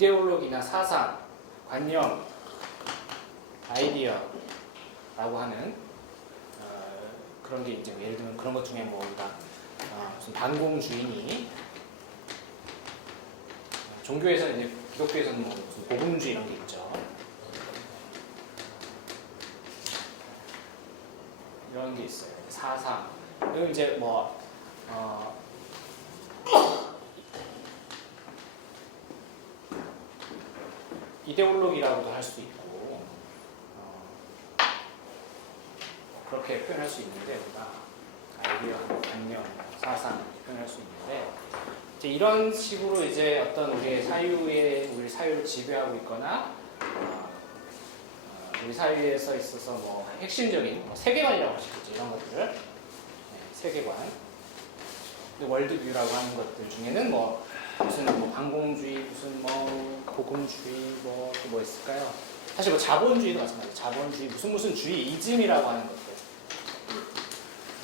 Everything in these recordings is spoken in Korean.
이데올로기나 사상, 관념, 아이디어라고 하는 그런 게 이제 예를 들면 그런 것 중에 뭐 우리가 무슨 반공주의니 종교에서는 이제 기독교에서는 뭐 무슨 복음주의 이런 게 있죠. 이런 게 있어요. 사상. 그리고 이제 뭐 이데올로기라고도 할 수 있고 그렇게 표현할 수 있는데 우리가 아이디어, 관념, 사상 이렇게 표현할 수 있는데 이제 이런 식으로 이제 어떤 우리 사유를 지배하고 있거나 우리 사회에서 있어서 뭐 핵심적인 세계관이라고 할 수 있겠죠. 이런 것들을 세계관, 월드뷰라고 하는 것들 중에는 뭐 무슨 뭐 반공주의, 무슨 뭐 복음주의, 뭐 또 뭐 있을까요? 사실 뭐 자본주의도 마찬가지예요. 자본주의, 무슨 주의, 이즘이라고 하는 것들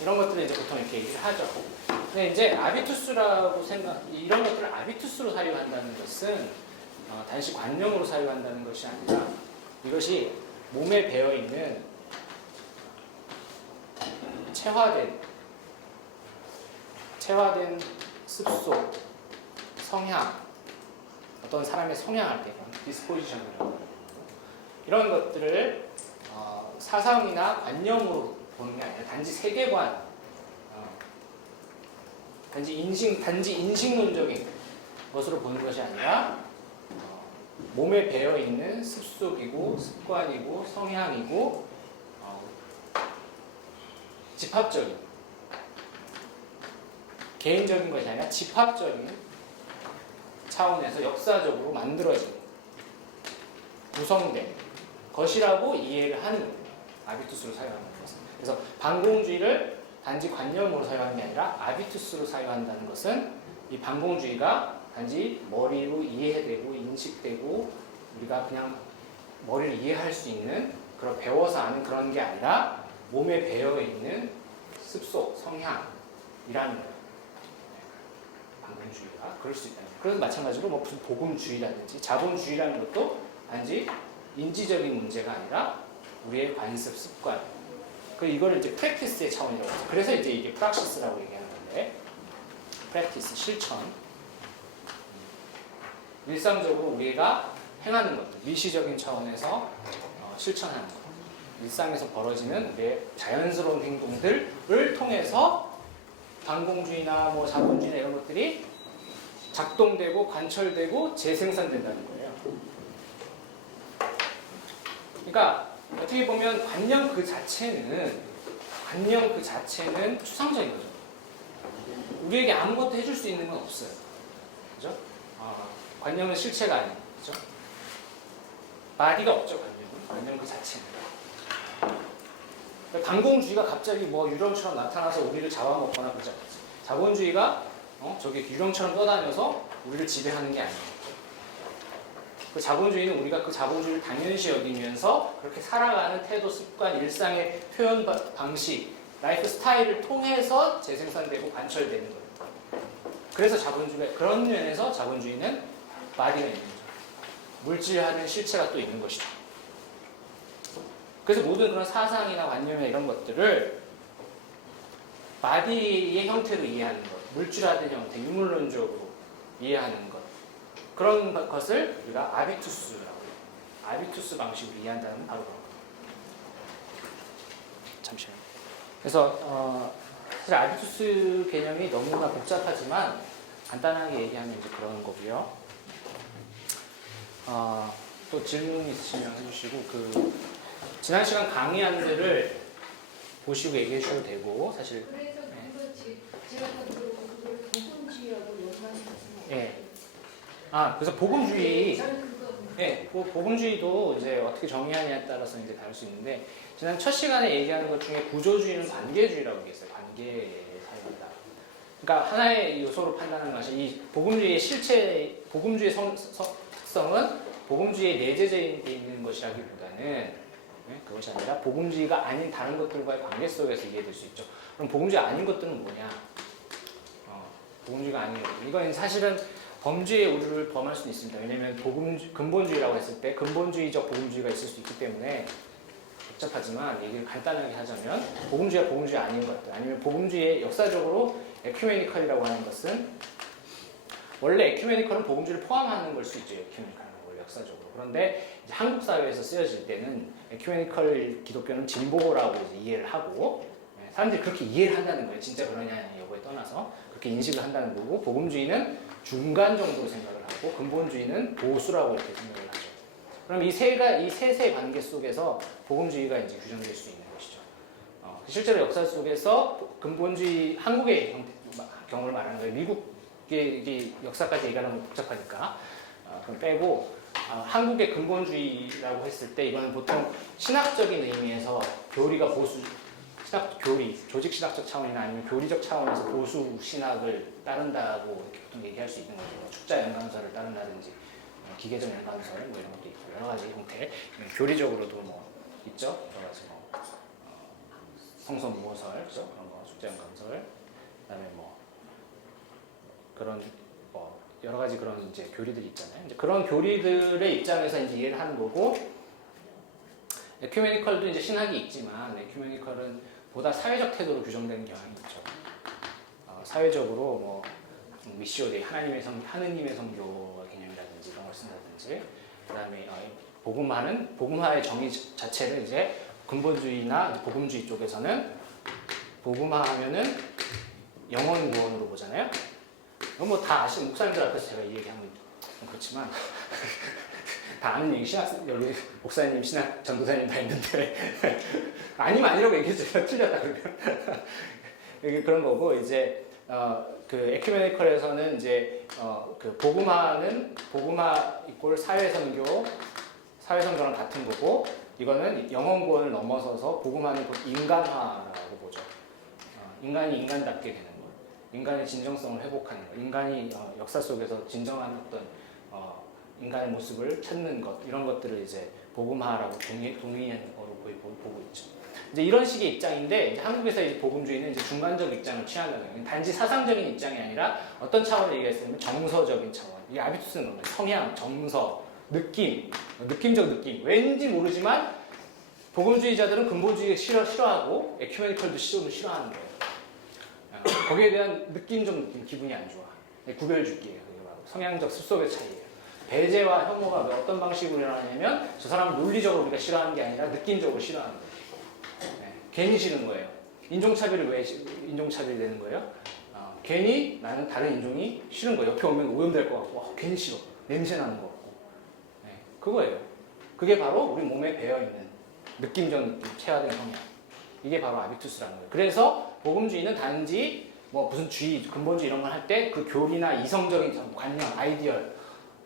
이런 것들을 이제 보통 이렇게 얘기를 하죠. 근데 이제 아비투스라고 이런 것들을 아비투스로 사유한다는 것은 단지 관념으로 사유한다는 것이 아니라 이것이 몸에 배어 있는 체화된 습소, 성향, 어떤 사람의 성향할 때 디스포지션이라고 하는 이런 것들을 사상이나 관념으로 보는 게 아니라 단지 세계관, 단지 인식론적인 것으로 보는 것이 아니라 몸에 배어 있는 습속이고 습관이고 성향이고 집합적인 개인적인 것이 아니라 집합적인 차원에서 역사적으로 만들어진 구성된 것이라고 이해를 하는 겁니다. 아비투스로 사용하는 것은. 그래서 반공주의를 단지 관념으로 사용하는 게 아니라 아비투스로 사용한다는 것은 이 반공주의가 단지 머리로 이해되고 인식되고 우리가 그냥 머리를 이해할 수 있는 그런 배워서 아는 그런 게 아니라 몸에 배어 있는 습속, 성향이라는 거예요. 반공주의가 그럴 수 있다는 거예요. 그래서 마찬가지로 뭐 무슨 복음주의라든지 자본주의라는 것도 단지 인지적인 문제가 아니라 우리의 관습, 습관. 이거를 이제 프랙티스의 차원이라고 해서 그래서 이제 이게 프락시스라고 얘기하는 건데 프랙티스, 실천. 일상적으로 우리가 행하는 것들, 미시적인 차원에서 실천하는 것. 일상에서 벌어지는 우리의 자연스러운 행동들을 통해서 반공주의나 뭐 자본주의나 이런 것들이 작동되고 관철되고 재생산된다는 거예요. 그러니까 어떻게 보면 관념 그 자체는 추상적인 거죠. 우리에게 아무것도 해줄 수 있는 건 없어요. 그죠? 관념은 실체가 아니에요. 그죠? 바디가 없죠, 관념 그 자체는. 반공주의가 갑자기 뭐 유령처럼 나타나서 우리를 잡아먹거나 그러지 않지. 자본주의가 저기 유령처럼 떠다녀서 우리를 지배하는 게 아니에요. 그 자본주의는 우리가 그 자본주의를 당연시 여기면서 그렇게 살아가는 태도, 습관, 일상의 표현 방식, 라이프 스타일을 통해서 재생산되고 관철되는 거예요. 그래서 그런 면에서 자본주의는 바디가 있는 거죠. 물질하는 실체가 또 있는 것이죠. 그래서 모든 그런 사상이나 관념이나 이런 것들을 바디의 형태로 이해하는 것, 물질화된 형태, 유물론적으로 이해하는 것, 그런 것을 우리가 아비투스라고 해요. 아비투스 방식으로 이해한다는 건 바로 그런 거예요. 잠시만요. 그래서 사실 아비투스 개념이 너무나 복잡하지만 간단하게 얘기하면 이제 그런 거고요. 또 질문 있으시면 해주시고 지난 시간 강의한 데를 보시고 얘기해 주셔도 되고 사실. 그래서 제가 그걸 복음주의하고 연관해서. 예. 그래서 복음주의. 네, 복음주의도 이제 어떻게 정의하냐에 따라서 이제 다를 수 있는데 지난 첫 시간에 얘기하는 것 중에 구조주의는 관계주의라고 얘기했어요. 관계에 사용한다. 그러니까 하나의 요소로 판단하는 것이 이 복음주의의 복음주의의 특성은 복음주의에 내재되어 있는 것이라기보다는 그것이 아니라 복음주의가 아닌 다른 것들과의 관계 속에서 이해될 수 있죠. 그럼 복음주의 아닌 것들은 뭐냐? 복음주의가 아닌 것들. 이건 사실은 범주의 오류를 범할 수는 있습니다. 왜냐하면 근본주의라고 했을 때 근본주의적 복음주의가 있을 수 있기 때문에 복잡하지만 얘기를 간단하게 하자면 복음주의가 복음주의 아닌 것들 아니면 복음주의의 역사적으로 에큐메니컬이라고 하는 것은 원래 에큐메니컬은 복음주의를 포함하는 걸 수 있죠. 에큐메니컬은 원래 역사적으로. 그런데 이제 한국 사회에서 쓰여질 때는 에큐메니컬 기독교는 진보라고 이제 이해를 하고 사람들이 그렇게 이해를 한다는 거예요. 진짜 그러냐 여부에 떠나서 그렇게 인식을 한다는 거고 복음주의는 중간 정도로 생각을 하고 근본주의는 보수라고 이렇게 생각을 하죠. 그럼 이 세세 관계 속에서 복음주의가 이제 규정될 수 있는 것이죠. 실제로 역사 속에서 근본주의 한국의 경우를 말하는 거예요. 미국의 역사까지 얘기하면 복잡하니까 그럼 빼고 한국의 근본주의라고 했을 때 이거는 보통 신학적인 의미에서 교리가 보수 교리, 조직 신학적 차원이나 아니면 교리적 차원에서 보수 신학을 따른다고 이렇게 보통 얘기할 수 있는 거죠. 축자 연강설을 따른다든지 기계적 연강설 뭐 이런 것도 있고 여러 가지 형태. 교리적으로도 뭐 있죠. 여러 가지 뭐 성서모설 그렇죠? 그런 거 축자 연강설. 그다음에 뭐 그런 뭐 여러 가지 그런 이제 교리들이 있잖아요. 이제 그런 교리들의 입장에서 이제 이해를 하는 거고. 에큐메니컬도 이제 신학이 있지만 에큐메니컬은 보다 사회적 태도로 규정되는 경향이 있죠. 사회적으로 뭐 미시오데이 하나님의 성교 개념이라든지 이런 걸 쓴다든지, 그다음에 복음화의 정의 자체를 이제 근본주의나 이제 복음주의 쪽에서는 복음화하면은 영원 구원으로 보잖아요. 이건 뭐 다 아시는 목사님들 앞에서 제가 이 얘기하면 좀 그렇지만. 다 아는 얘기 여기 목사님, 신학 전도사님 다 있는데 아니면 아니라고 얘기해줘요. 틀렸다 그러면 이게 그런 거고 이제 그 에큐메니컬에서는 이제 그 복음화 이꼴 사회선교랑 같은 거고 이거는 영원 구원을 넘어서서 복음화는 인간화라고 보죠. 인간이 인간답게 되는 거, 인간의 진정성을 회복하는 거, 인간이 역사 속에서 진정한 어떤 인간의 모습을 찾는 것 이런 것들을 이제 복음화라고 동의어로 보고 있죠. 이제 이런 식의 입장인데 이제 한국에서 이제 복음주의는 이제 중간적 입장을 취한다는 거예요. 단지 사상적인 입장이 아니라 어떤 차원을 얘기했으면 정서적인 차원. 이게 아비투스는 뭔가요? 성향, 정서, 느낌적 느낌. 왠지 모르지만 복음주의자들은 근본주의를 싫어하고 에큐메니컬도 싫어하는 거예요. 거기에 대한 느낌, 기분이 안 좋아. 구별줄기예요. 성향적 습속의 차이예요. 배제와 혐오가 어떤 방식으로 일어나냐면 저 사람을 논리적으로 우리가 싫어하는 게 아니라 느낌적으로 싫어하는 거예요. 괜히 싫은 거예요. 인종차별이 왜 인종차별이 되는 거예요? 괜히 나는 다른 인종이 싫은 거예요. 옆에 오면 오염될 것 같고 괜히 싫어. 냄새 나는 것 같고. 그거예요. 그게 바로 우리 몸에 배어있는 느낌적 느낌, 체화된 성향. 이게 바로 아비투스라는 거예요. 그래서 복음주의는 단지 뭐 무슨 주의, 근본주의 이런 걸 할 때 그 교리나 이성적인 관념, 아이디얼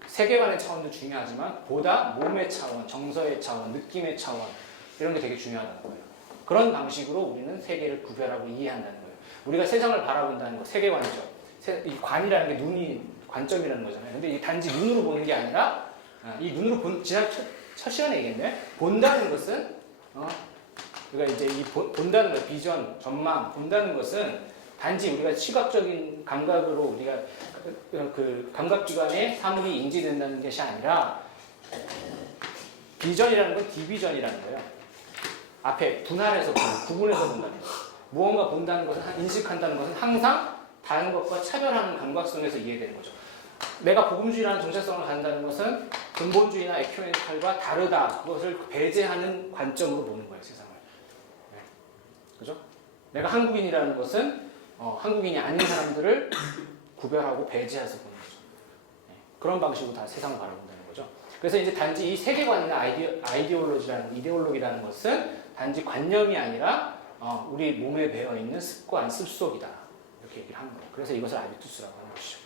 세계관의 차원도 중요하지만 보다 몸의 차원, 정서의 차원, 느낌의 차원 이런 게 되게 중요하다는 거예요. 그런 방식으로 우리는 세계를 구별하고 이해한다는 거예요. 우리가 세상을 바라본다는 거, 세계관이죠. 이 관이라는 게 눈이 관점이라는 거잖아요. 근데 이 단지 눈으로 보는 게 아니라 이 눈으로 첫 시간에 얘기했네. 본다는 것은 우리가 이제 본다는 거, 비전, 전망, 본다는 것은 단지 우리가 시각적인 감각으로 우리가 그 감각기관에 사물이 인지된다는 것이 아니라 비전이라는 건 디비전이라는 거예요. 앞에 분할해서 구분해서 본다는 거예요. 무언가 본다는 것은 인식한다는 것은 항상 다른 것과 차별하는 감각성에서 이해되는 거죠. 내가 복음주의라는 정체성을 갖는다는 것은 근본주의나 에큐메니컬과 다르다. 그것을 배제하는 관점으로 보는 거예요, 세상을. 그죠? 내가 한국인이라는 것은 한국인이 아닌 사람들을 구별하고 배제해서 보는 거죠. 그런 방식으로 다 세상을 바라본다는 거죠. 그래서 이제 단지 이 세계관이나 이데올로기라는 것은 단지 관념이 아니라 우리 몸에 배어 있는 습관, 습속이다. 이렇게 얘기를 하는 거예요. 그래서 이것을 아비투스라고 하는 것이죠.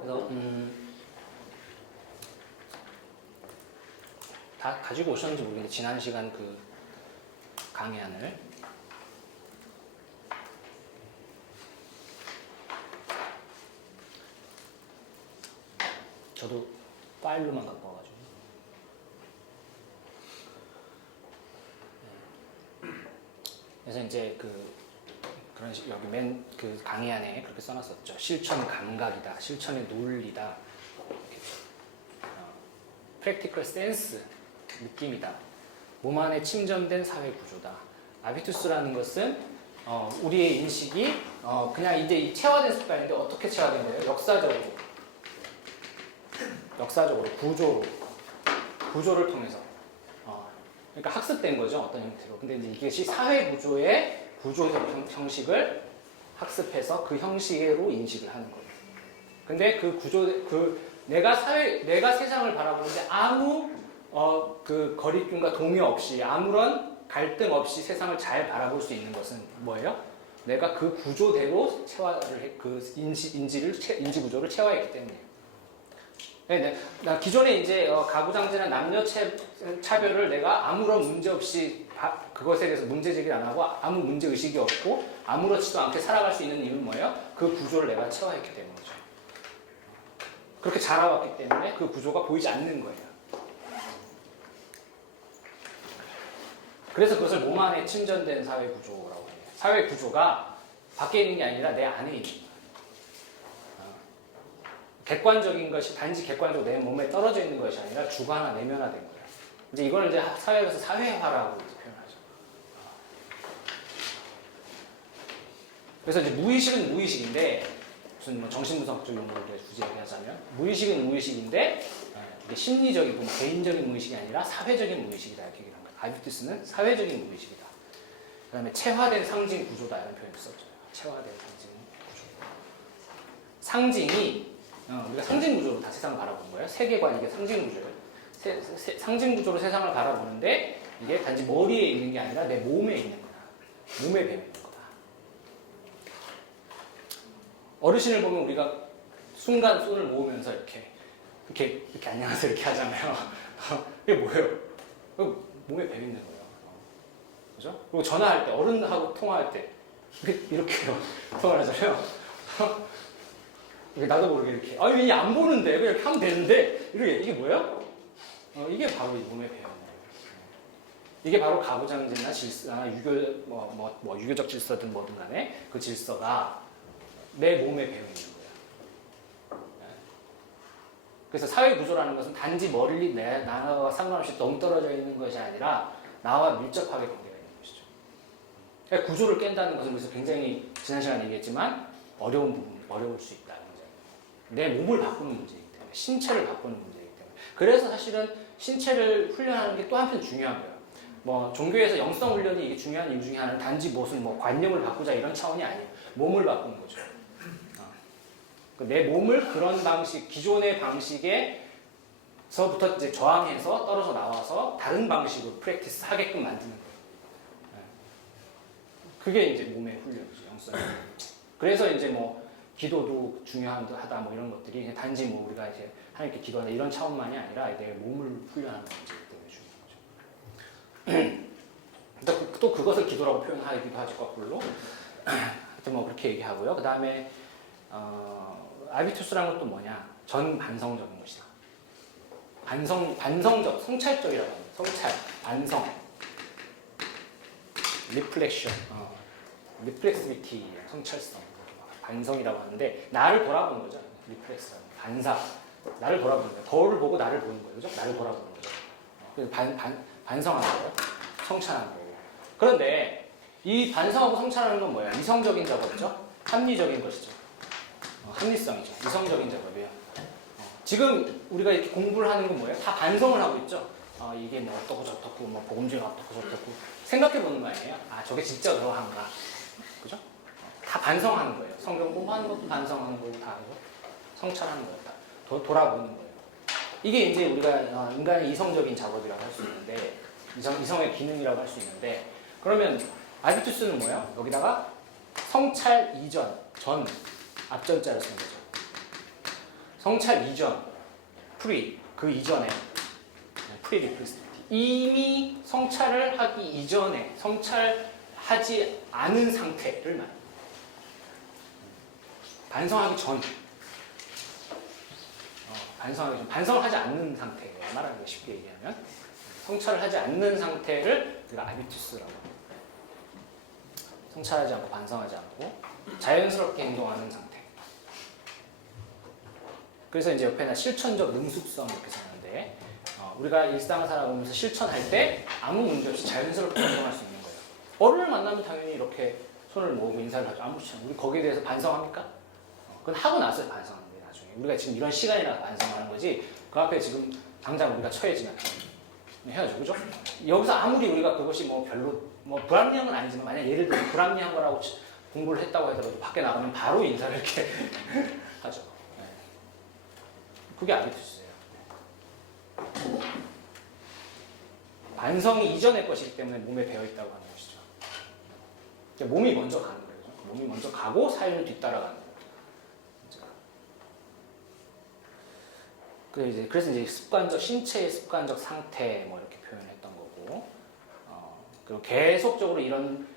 그래서 다 가지고 오셨는지 모르겠는데 지난 시간 그 강의안을 저도 파일로만 갖고 와가지고 그래서 이제 그런 여기 맨 그 강의 안에 그렇게 써놨었죠. 실천 감각이다, 실천의 논리다, practical sense 느낌이다, 몸 안에 침전된 사회 구조다. 아비투스라는 것은 우리의 인식이 그냥 이제 이 체화된 습관인데 어떻게 체화된 거예요? 역사적으로 구조를 통해서 그러니까 학습된 거죠, 어떤 형태로. 근데 이제 이것이 사회 구조의 형식을 학습해서 그 형식으로 인식을 하는 거예요. 근데 내가 세상을 바라보는데 아무 그 거리낌과 동요 없이, 아무런 갈등 없이 세상을 잘 바라볼 수 있는 것은 뭐예요? 내가 그 구조대로 인지 구조를 체화했기 때문이에요. 네, 기존에 이제 가부장제나 남녀 차별을 내가 아무런 문제 없이 그것에 대해서 문제 제기를 안 하고 아무 문제 의식이 없고 아무렇지도 않게 살아갈 수 있는 이유는 뭐예요? 그 구조를 내가 체화했기 때문이죠. 그렇게 자라왔기 때문에 그 구조가 보이지 않는 거예요. 그래서 그것을 몸 안에 침전된 사회 구조라고 해요. 사회 구조가 밖에 있는 게 아니라 내 안에 있는 거예요. 객관적인 것이 단지 객관적으로 내 몸에 떨어져 있는 것이 아니라 주관화, 내면화된 거예요. 이제 이걸 이제 사회에서 사회화라고 이제 표현하죠. 그래서 이제 무의식은 무의식인데, 무슨 뭐 정신분석적 용어를 굳이 얘기하자면 무의식은 무의식인데 이게 심리적이고 개인적인 무의식이 아니라 사회적인 무의식이다 이렇게 얘기하는 거예요. 아비투스는 사회적인 무의식이다. 그다음에 체화된 상징 구조다 이런 표현을 썼죠. 체화된 상징 구조. 상징이 우리가 상징 구조로 다 세상을 바라보는 거예요. 세계관 이게 상징 구조예요. 상징 구조로 세상을 바라보는데 이게 단지 머리에 있는 게 아니라 내 몸에 있는 거다. 몸에 배어 있는 거다. 어르신을 보면 우리가 순간 손을 모으면서 이렇게 안녕하세요 이렇게 하잖아요. 이게 뭐예요? 몸에 배어 있는 거예요. 그죠? 그리고 전화할 때 어른하고 통화할 때 이렇게요. 통화를 하잖아요. 나도 모르게 이렇게 이게 안 보는데 이렇게 하면 되는데 이게 뭐예요? 이게 바로 이 몸에 배어 있는 거예요. 이게 바로 가부장제나 질서나 유교적 질서든 뭐든 간에 그 질서가 내 몸에 배어 있는 거예요. 그래서 사회 구조라는 것은 단지 멀리 나와 상관없이 너무 떨어져 있는 것이 아니라 나와 밀접하게 관계가 있는 것이죠. 그러니까 구조를 깬다는 것은 그래서 굉장히 지난 시간에 얘기했지만 어려울 수 있다. 내 몸을 바꾸는 문제이기 때문에, 신체를 바꾸는 문제이기 때문에. 그래서 사실은 신체를 훈련하는 게 또 한편 중요한 거예요. 뭐 종교에서 영성 훈련이 이게 중요한 이유 중에 하나는 단지 무슨 관념을 바꾸자 이런 차원이 아니에요. 몸을 바꾸는 거죠. 내 몸을 그런 방식, 기존의 방식에서부터 이제 저항해서 떨어져 나와서 다른 방식으로 프랙티스 하게끔 만드는 거예요. 그게 이제 몸의 훈련이죠, 영성. 그래서 이제 뭐 기도도 중요하다 뭐 이런 것들이 그냥 단지 뭐 우리가 이제 하나님께 기도하는 이런 차원만이 아니라 내 몸을 훈련하는 문제이기 때문에 중요한 거죠. 또 그것을 기도라고 표현하기도 하죠, 거꾸로. 하여튼 뭐 그렇게 얘기하고요. 그 다음에 아비투스라는 것도 뭐냐? 전반성적인 것이다. 반성적, 성찰적이라고 합니다. 성찰, 반성, 리플렉션, 리플렉시비티, 성찰성, 반성이라고 하는데 나를 돌아보는 거죠. 리플렉스라는 반사, 나를 돌아보는 거예요. 거울을 보고 나를 보는 거예요, 그죠? 나를 돌아보는 거죠. 그래서 반성하는 거예요. 성찰하는 거예요. 그런데 이 반성하고 성찰하는 건 뭐예요? 이성적인 작업이죠. 합리적인 것이죠. 합리성이죠. 이성적인 작업이에요. 지금 우리가 이렇게 공부를 하는 건 뭐예요? 다 반성을 하고 있죠. 이게 뭐 어떻고 저떻고 뭐 복음주의가 어떻고 저떻고 생각해 보는 거 아니에요? 저게 진짜 그러한가? 그죠? 다 반성하는 거예요. 성경 공부하는 것도 반성하는 거고 다 성찰하는 거예요. 다 돌아보는 거예요. 이게 이제 우리가 인간의 이성적인 작업이라고 할 수 있는데 이성의 기능이라고 할 수 있는데 그러면 아비투스는 뭐예요? 여기다가 성찰 이전, 전 앞전자를 쓴 거죠. 성찰 이전, 그 이전에 프리리플스티티 이미 성찰을 하기 이전에 성찰하지 않은 상태를 말해요. 반성하기 전, 반성을 하지 않는 상태예요. 말하는 거 쉽게 얘기하면 성찰을 하지 않는 상태를 우리가 아비투스라고 합니다. 성찰하지 않고 반성하지 않고 자연스럽게 행동하는 상태. 그래서 이제 옆에는 실천적 능숙성 이렇게 썼는데 우리가 일상을 살아가면서 실천할 때 아무 문제 없이 자연스럽게 행동할 수 있는 거예요. 어른을 만나면 당연히 이렇게 손을 모으고 인사를 하죠. 아무렇지 않아요. 우리 거기에 대해서 반성합니까? 그건 하고 나서 반성하는 거예요. 나중에 우리가 지금 이런 시간이라 반성하는 거지 그 앞에 지금 당장 우리가 처해지면 해야죠. 그죠? 여기서 아무리 우리가 그것이 뭐 별로 뭐 불합리한 건 아니지만 만약 예를 들어 불합리한 거라고 공부를 했다고 하더라도 밖에 나가면 바로 인사를 이렇게 하죠. 네. 그게 아비투스예요. 반성이 이전의 것이기 때문에 몸에 배어 있다고 하는 것이죠. 그러니까 몸이 먼저 가는 거예요. 몸이 먼저 가고 사유는 뒤따라가는 거예요. 그래서 이제 습관적 신체의 습관적 상태 뭐 이렇게 표현했던 거고, 그리고 계속적으로 이런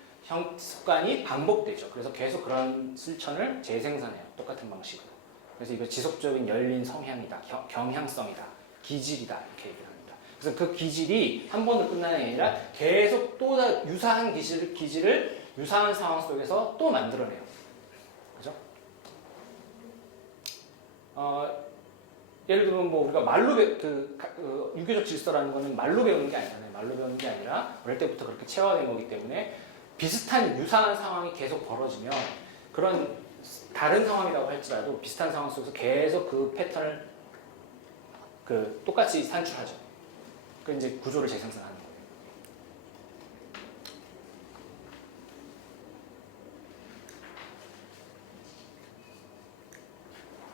습관이 반복되죠. 그래서 계속 그런 실천을 재생산해요. 똑같은 방식으로. 그래서 이거 지속적인 열린 성향이다, 경향성이다, 기질이다 이렇게 얘기를 합니다. 그래서 그 기질이 한 번으로 끝나는 게 아니라 계속 또 유사한 기질을 유사한 상황 속에서 또 만들어내요. 그죠? 예를 들면 뭐 우리가 말로 유교적 질서라는 거는 말로 배우는 게 아니잖아요. 말로 배우는 게 아니라 어릴 때부터 그렇게 체화된 거기 때문에 비슷한 유사한 상황이 계속 벌어지면 그런 다른 상황이라고 할지라도 비슷한 상황 속에서 계속 그 패턴을 똑같이 산출하죠. 그 이제 구조를 재생산하는 거예요.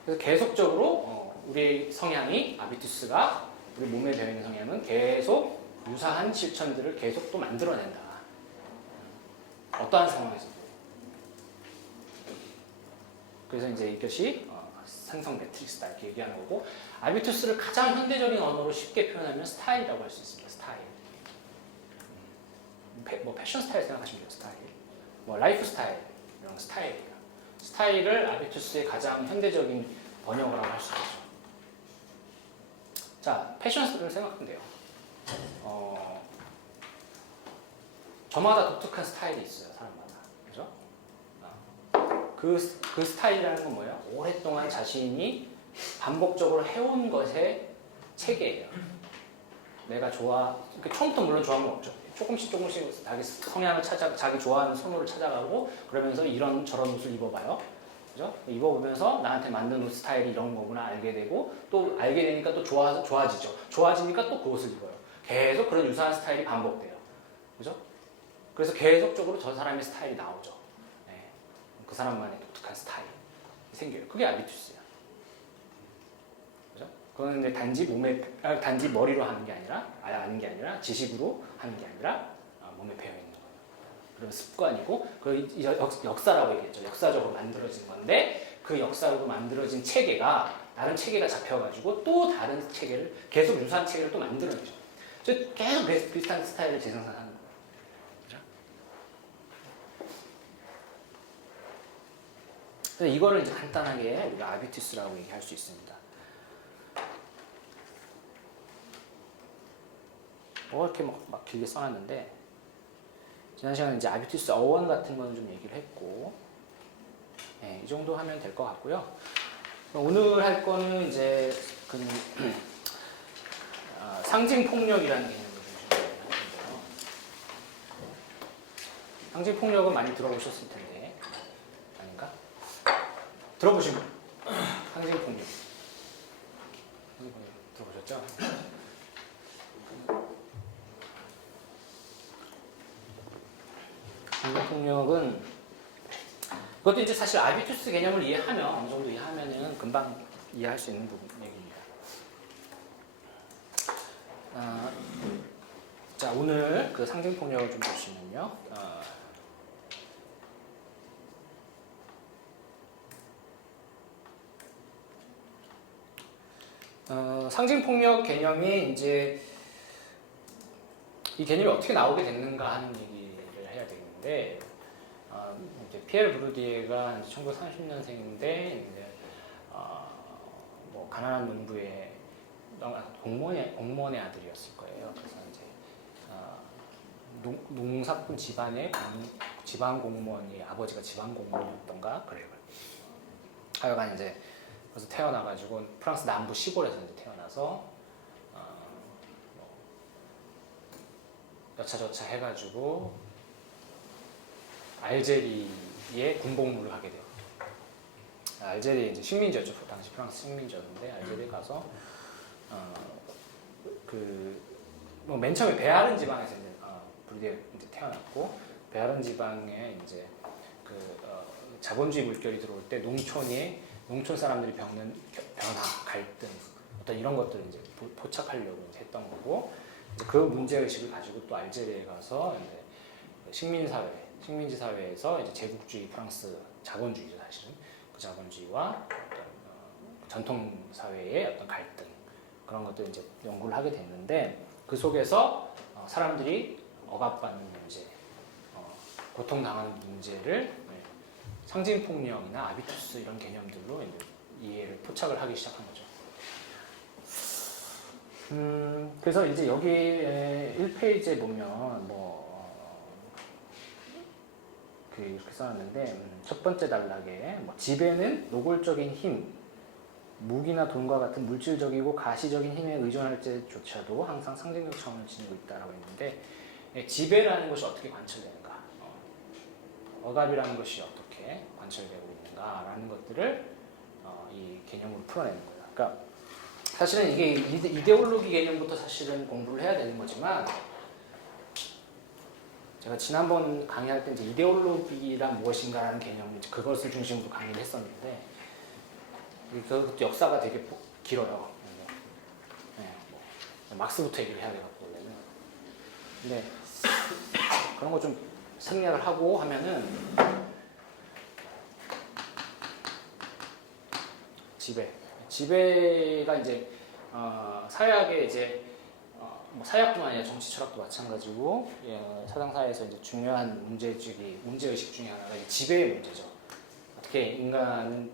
그래서 계속적으로 우리의 성향이 아비투스가 우리 몸에 배어 있는 성향은 계속 유사한 실천들을 계속 또 만들어낸다. 어떠한 상황에서도. 그래서 이제 이것이 생성 매트릭스다 이렇게 얘기하는 거고 아비투스를 가장 현대적인 언어로 쉽게 표현하면 스타일이라고 할 수 있습니다. 스타일. 뭐 패션 스타일 생각하시면 돼요. 스타일. 뭐 라이프 스타일 이런 스타일이에요. 스타일을 아비투스의 가장 현대적인 번역이라고 할 수 있죠. 자, 패션을 생각하면 돼요. 저마다 독특한 스타일이 있어요. 사람마다. 그죠? 그 스타일이라는 건 뭐예요? 오랫동안 자신이 반복적으로 해온 것의 체계예요. 내가 처음부터 물론 좋아하는 건 없죠. 조금씩 자기 성향을 자기 좋아하는 선호를 찾아가고 그러면서 이런 저런 옷을 입어봐요. 그죠? 입어보면서 나한테 맞는 옷 스타일이 이런 거구나 알게 되고 또 알게 되니까 또 좋아지죠. 좋아지니까 또 그 옷을 입어요. 계속 그런 유사한 스타일이 반복돼요. 그죠? 그래서 계속적으로 저 사람의 스타일이 나오죠. 네. 그 사람만의 독특한 스타일이 생겨요. 그게 아비투스예요. 그죠? 그건 근데 단지 머리로 하는 게 아니라 아는 게 아니라 지식으로 하는 게 아니라 몸에 배어 있는 거예요. 그런 습관이고 그 역사라고 얘기했죠. 역사적으로 만들어진 건데 그 역사로 만들어진 체계가 다른 체계가 잡혀가지고 또 다른 체계를 계속 유사한 체계를 또 만들어내죠. 계속 비슷한 스타일을 재생산하는 거예요. 그래서 이거를 이제 간단하게 우리가 아비투스라고 얘기할 수 있습니다. 이렇게 막 길게 써놨는데 지난 시간에 이제 아비투스 어원 같은 거는 좀 얘기를 했고, 이 정도 하면 될 것 같고요. 오늘 할 거는 이제 상징 폭력이라는 개념을 좀 준비할 텐데요. 상징 폭력은 많이 들어보셨을 텐데 아닌가? 들어보신 분? 상징 폭력. 들어보셨죠? 상징 폭력은 그것도 이제 사실 아비투스 개념을 이해하면 어느 정도 이해하면은 금방 이해할 수 있는 얘기입니다. 자, 오늘 그 상징 폭력을 좀 보시면요. 상징 폭력 개념이 이제 이 개념이 어떻게 나오게 됐는가 하는 얘기를 해야 되겠는데, 이제 피에르 브루디에가 1930년생인데 이제 뭐 가난한 농부의 공무원의 아들이었을 거예요. 그래서 이제 농사꾼 집안의 지방 공무원이 아버지가 지방 공무원이었던가 그래요. 하여간 이제 그래서 태어나가지고 프랑스 남부 시골에서 이제 태어나서 뭐 여차저차 해가지고 알제리에 군복무를 하게 돼요. 알제리 이제 식민지였죠. 당시 프랑스 식민지였는데 알제리에 가서 뭐 맨 처음에 베아른 지방에서 이제 브르디에 이제 태어났고 베아른 지방에 이제 자본주의 물결이 들어올 때 농촌 사람들이 겪는 변화, 갈등 어떤 이런 것들을 이제 포착하려고 이제 했던 거고 이제 그 문제 의식을 가지고 또 알제리에 가서 이제 식민지 사회에서 이제 제국주의 프랑스 자본주의죠 사실은 그 자본주의와 어떤 전통 사회의 어떤 갈등 그런 것들 이제 연구를 하게 됐는데 그 속에서 사람들이 억압받는 문제, 고통당하는 문제를 상징폭력이나 아비투스 이런 개념들로 이제 이해를 포착을 하기 시작한 거죠. 그래서 이제 여기 1페이지에 보면 이렇게 써놨는데 첫 번째 단락에 지배는 노골적인 힘, 무기나 돈과 같은 물질적이고 가시적인 힘에 의존할 때조차도 항상 상징적 차원을 지니고 있다라고 했는데 지배라는 것이 어떻게 관철되는가, 억압이라는 것이 어떻게 관철되고 있는가라는 것들을 이 개념으로 풀어내는 거예요. 그러니까 사실은 이게 이데올로기 개념부터 사실은 공부를 해야 되는 거지만 제가 지난번 강의할 때 이제 이데올로기란 무엇인가라는 개념 그것을 중심으로 강의를 했었는데 그것도 역사가 되게 길어요. 막스부터 얘기를 해야 돼갖고 원래는. 근데 그런 거 좀 생략을 하고 하면은 지배가 이제 사회학의 이제 뭐 사회학뿐만 아니라 정치 철학도 마찬가지고 사상 사회에서 이제 중요한 문제 의식 중에 하나가 지배의 문제죠. 어떻게 인간은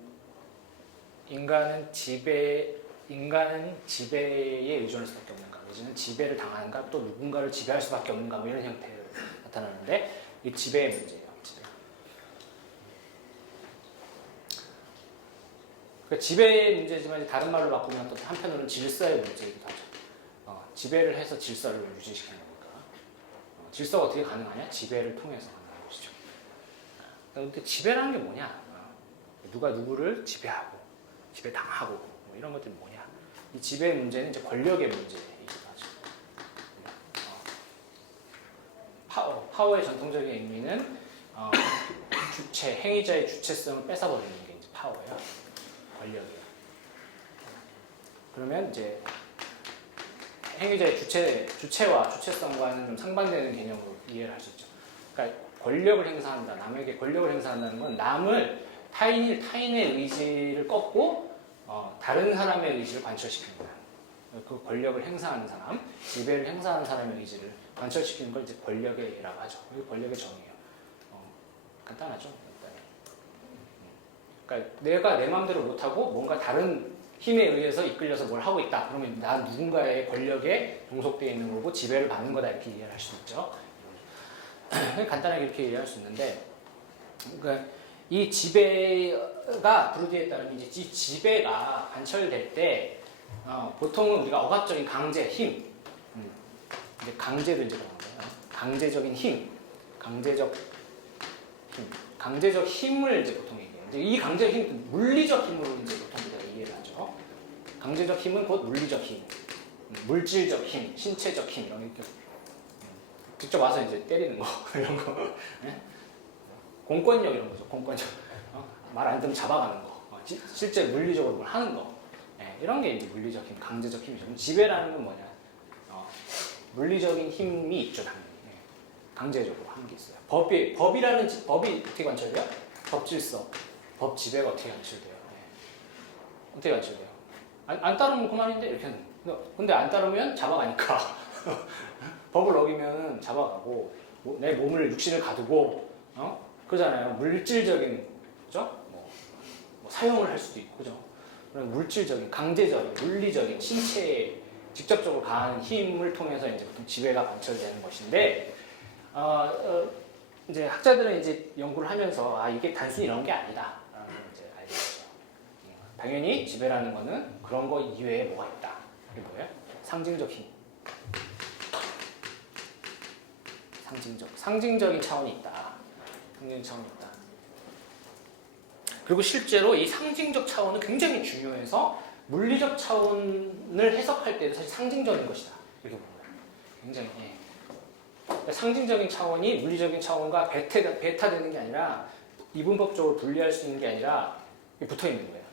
지배에 의존할 수밖에 없는가, 내지는 지배를 당하는가, 또 누군가를 지배할 수밖에 없는가, 뭐 이런 형태로 나타나는데 이 지배의 문제예요. 그러니까 지배의 문제지만 이제 다른 말로 바꾸면 또 한편으로는 질서의 문제이기도 하죠. 지배를 해서 질서를 유지시키는 거니까. 질서가 어떻게 가능하냐? 지배를 통해서 가능한 것이죠. 근데 지배라는 게 뭐냐? 누가 누구를 지배하고 지배당하고 뭐 이런 것들이 뭐냐? 이 지배의 문제는 이제 권력의 문제이기도 하죠. 파워의 전통적인 의미는 행위자의 주체성을 뺏어버리는 게 이제 파워예요. 권력이에요. 그러면 이제 행위자의 주체와 주체성과는 좀 상반되는 개념으로 이해를 할 수 있죠. 그러니까 권력을 행사한다, 남에게 권력을 행사한다는 건 타인의 의지를 꺾고 다른 사람의 의지를 관철시키는 거야. 그 권력을 행사하는 사람, 지배를 행사하는 사람의 의지를 관철시키는 걸 이제 권력이라고 하죠. 이게 권력의 정의예요. 간단하죠. 그러니까 내가 내 마음대로 못하고 뭔가 다른 힘에 의해서 이끌려서 뭘 하고 있다. 그러면 난 누군가의 권력에 종속되어 있는 거고 지배를 받는 거다. 이렇게 이해를 할 수 있죠. 간단하게 이렇게 이해할 수 있는데, 그러니까 이 지배가 브루디에 따르면 이제 이 지배가 관철될 때 보통은 우리가 억압적인 강제, 힘, 이제 강제도 이제 그런 거예요. 강제적인 힘, 강제적 힘을 이제 보통 얘기해요. 이제 이 강제적 힘, 물리적 힘으로 이제 보통 우리가 이해를 하죠. 강제적 힘은 곧 물리적 힘, 물질적 힘, 신체적 힘 이런 게 직접 와서 이제 때리는 거 이런 거, 네? 공권력 이런 거죠. 공권력, 말 안 듣면 잡아가는 거, 실제 물리적으로 뭘 하는 거, 네? 이런 게 이제 물리적 힘, 강제적 힘이죠. 그럼 지배라는 건 뭐냐? 물리적인 힘이 있죠, 당연히. 네. 강제적으로 하는 게 있어요. 법이 어떻게 관철돼요? 법 질서, 법 지배가 어떻게 관철돼요? 네. 어떻게 관철돼요? 안 따르면 그만인데 이렇게 하는. 근데 안 따르면 잡아가니까 법을 어기면 잡아가고 내 몸을 육신을 가두고 그러잖아요. 물질적인 그죠? 뭐 사용을 할 수도 있고 그죠? 그런 물질적인, 강제적인, 물리적인 신체에 직접적으로 가한 힘을 통해서 이제 보통 지배가 관철되는 것인데 이제 학자들은 이제 연구를 하면서 이게 단순히 이런 게 아니다. 라는 걸 이제 알게 됐죠. 당연히 지배라는 거는 그런 거 이외에 뭐가 있다. 이게 뭐예요? 상징적 힘. 상징적인 차원이 있다. 상징적 차원이 있다. 그리고 실제로 이 상징적 차원은 굉장히 중요해서 물리적 차원을 해석할 때도 사실 상징적인 것이다. 이렇게 보는 거예요. 굉장히. 그러니까 상징적인 차원이 물리적인 차원과 배타되는 게 아니라 이분법적으로 분리할 수 있는 게 아니라 붙어 있는 거예요.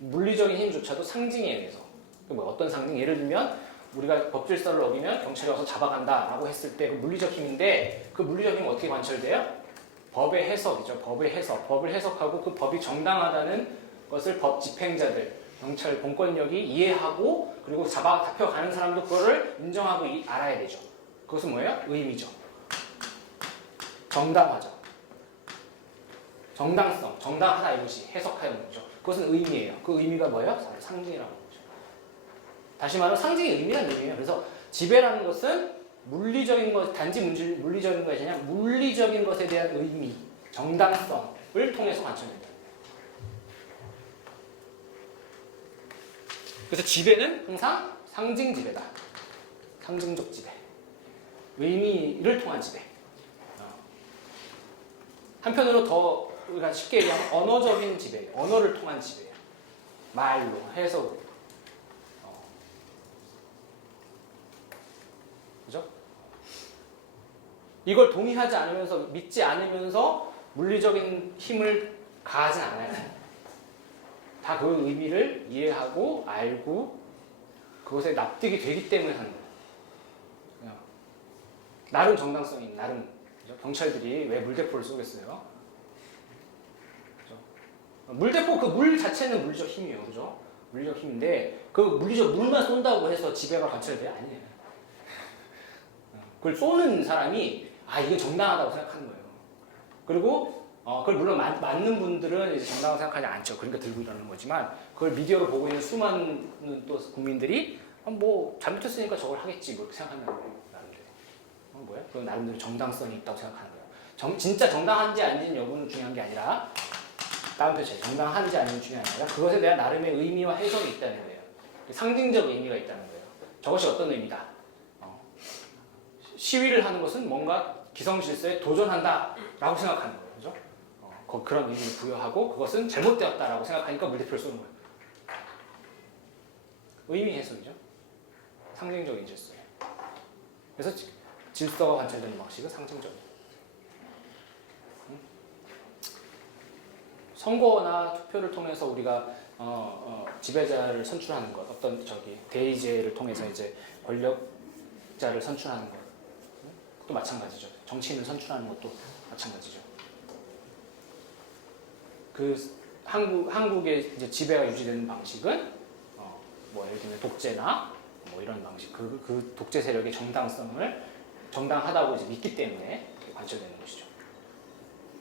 물리적인 힘조차도 상징에 의해서. 뭐 어떤 상징? 예를 들면 우리가 법질서를 어기면 경찰이 와서 잡아간다라고 했을 때 그 물리적 힘인데 그 물리적 힘은 어떻게 관철돼요? 법의 해석이죠. 법의 해석. 법을 해석하고 그 법이 정당하다는 것을 법 집행자들, 경찰, 공권력이 이해하고 그리고 잡혀가는 사람도 그거를 인정하고 알아야 되죠. 그것은 뭐예요? 의미죠. 정당하죠. 정당성, 정당하다 이것이 해석하는 거죠. 그것은 의미예요. 그 의미가 뭐예요? 상징이라고 하죠. 다시 말하면 상징의 의미란 의미예요. 그래서 지배라는 것은 물리적인 것, 단지 물리적인 것이 아니라 물리적인 것에 대한 의미, 정당성을 통해서 관철된다. 그래서 지배는 항상 상징 지배다. 상징적 지배. 의미를 통한 지배. 한편으로 더 우리가 쉽게 얘기하면 언어적인 지배, 언어를 통한 지배예요. 말로, 해석으로. 그죠? 이걸 동의하지 않으면서, 믿지 않으면서 물리적인 힘을 가하진 않아요. 다 그 의미를 이해하고, 알고, 그것에 납득이 되기 때문에 하는 거예요. 나름 정당성이, 나름. 그죠? 경찰들이 왜 물대포를 쏘겠어요? 그죠? 물대포, 그 물 자체는 물리적 힘이에요. 그죠? 물리적 힘인데, 그 물만 쏜다고 해서 지배가 관철돼요? 아니에요. 그걸 쏘는 사람이 이게 정당하다고 생각하는 거예요. 그리고 그걸 물론 맞는 분들은 이제 정당하다고 생각하지 않죠. 그러니까 들고 일어나는 거지만 그걸 미디어로 보고 있는 수많은 또 국민들이 뭐 잘못했으니까 저걸 하겠지 뭐 이렇게 생각한다는 거예요. 나름대로. 뭐야? 그건 나름대로 정당성이 있다고 생각하는 거예요. 진짜 정당한지 아닌지 여부는 중요한 게 아니라 다음 표체 정당한지 아닌지 중요한 게 아니라 그것에 대한 나름의 의미와 해석이 있다는 거예요. 상징적 의미가 있다는 거예요. 저것이 어떤 의미다. 시위를 하는 것은 뭔가 기성질서에 도전한다라고 생각하는 거예요. 그죠? 그런 의미를 부여하고 그것은 잘못되었다라고 생각하니까 물대포를 쏘는 거예요. 의미 해석이죠. 상징적인 질서예요. 그래서 질서가 관철되는 방식은 상징적이에요. 선거나 투표를 통해서 우리가 지배자를 선출하는 것, 어떤 대의제를 통해서 이제 권력자를 선출하는 것. 또 마찬가지죠. 정치인을 선출하는 것도 마찬가지죠. 그 한국의 이제 지배가 유지되는 방식은 뭐 예를 들면 독재나 뭐 이런 방식, 그 독재 세력의 정당성을 정당하다고 이제 믿기 때문에 관철되는 것이죠.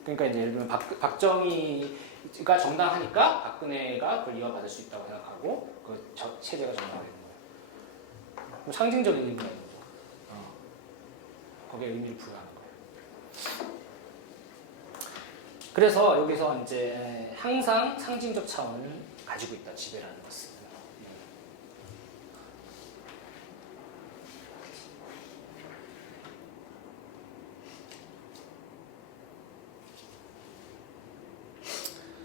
그러니까 이제 예를 들면 박정희가 정당하니까 박근혜가 그걸 이어받을 수 있다고 생각하고 그 체제가 정당화되는 거예요. 상징적인 의미가 있는 거죠. 거기에 의미를 부여하는 거예요. 그래서 여기서 이제 항상 상징적 차원을 가지고 있다, 지배라는 것은.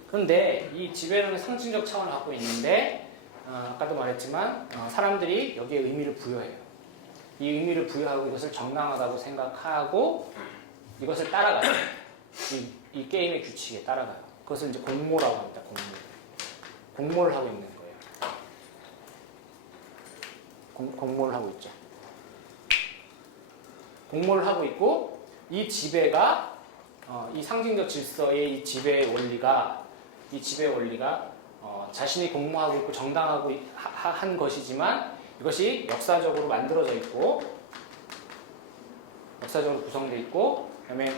그런데 이 지배라는 상징적 차원을 갖고 있는데 아까도 말했지만 사람들이 여기에 의미를 부여해요. 이 의미를 부여하고 이것을 정당하다고 생각하고 이것을 따라가요. 이 게임의 규칙에 따라가요. 그것을 이제 공모라고 합니다. 공모를 하고 있는 거예요. 공모를 하고 있죠. 공모를 하고 있고 이 지배가 이 상징적 질서의 이 지배의 원리가 자신이 공모하고 있고 정당하고 한 것이지만 이것이 역사적으로 만들어져 있고 역사적으로 구성되어 있고 그다음에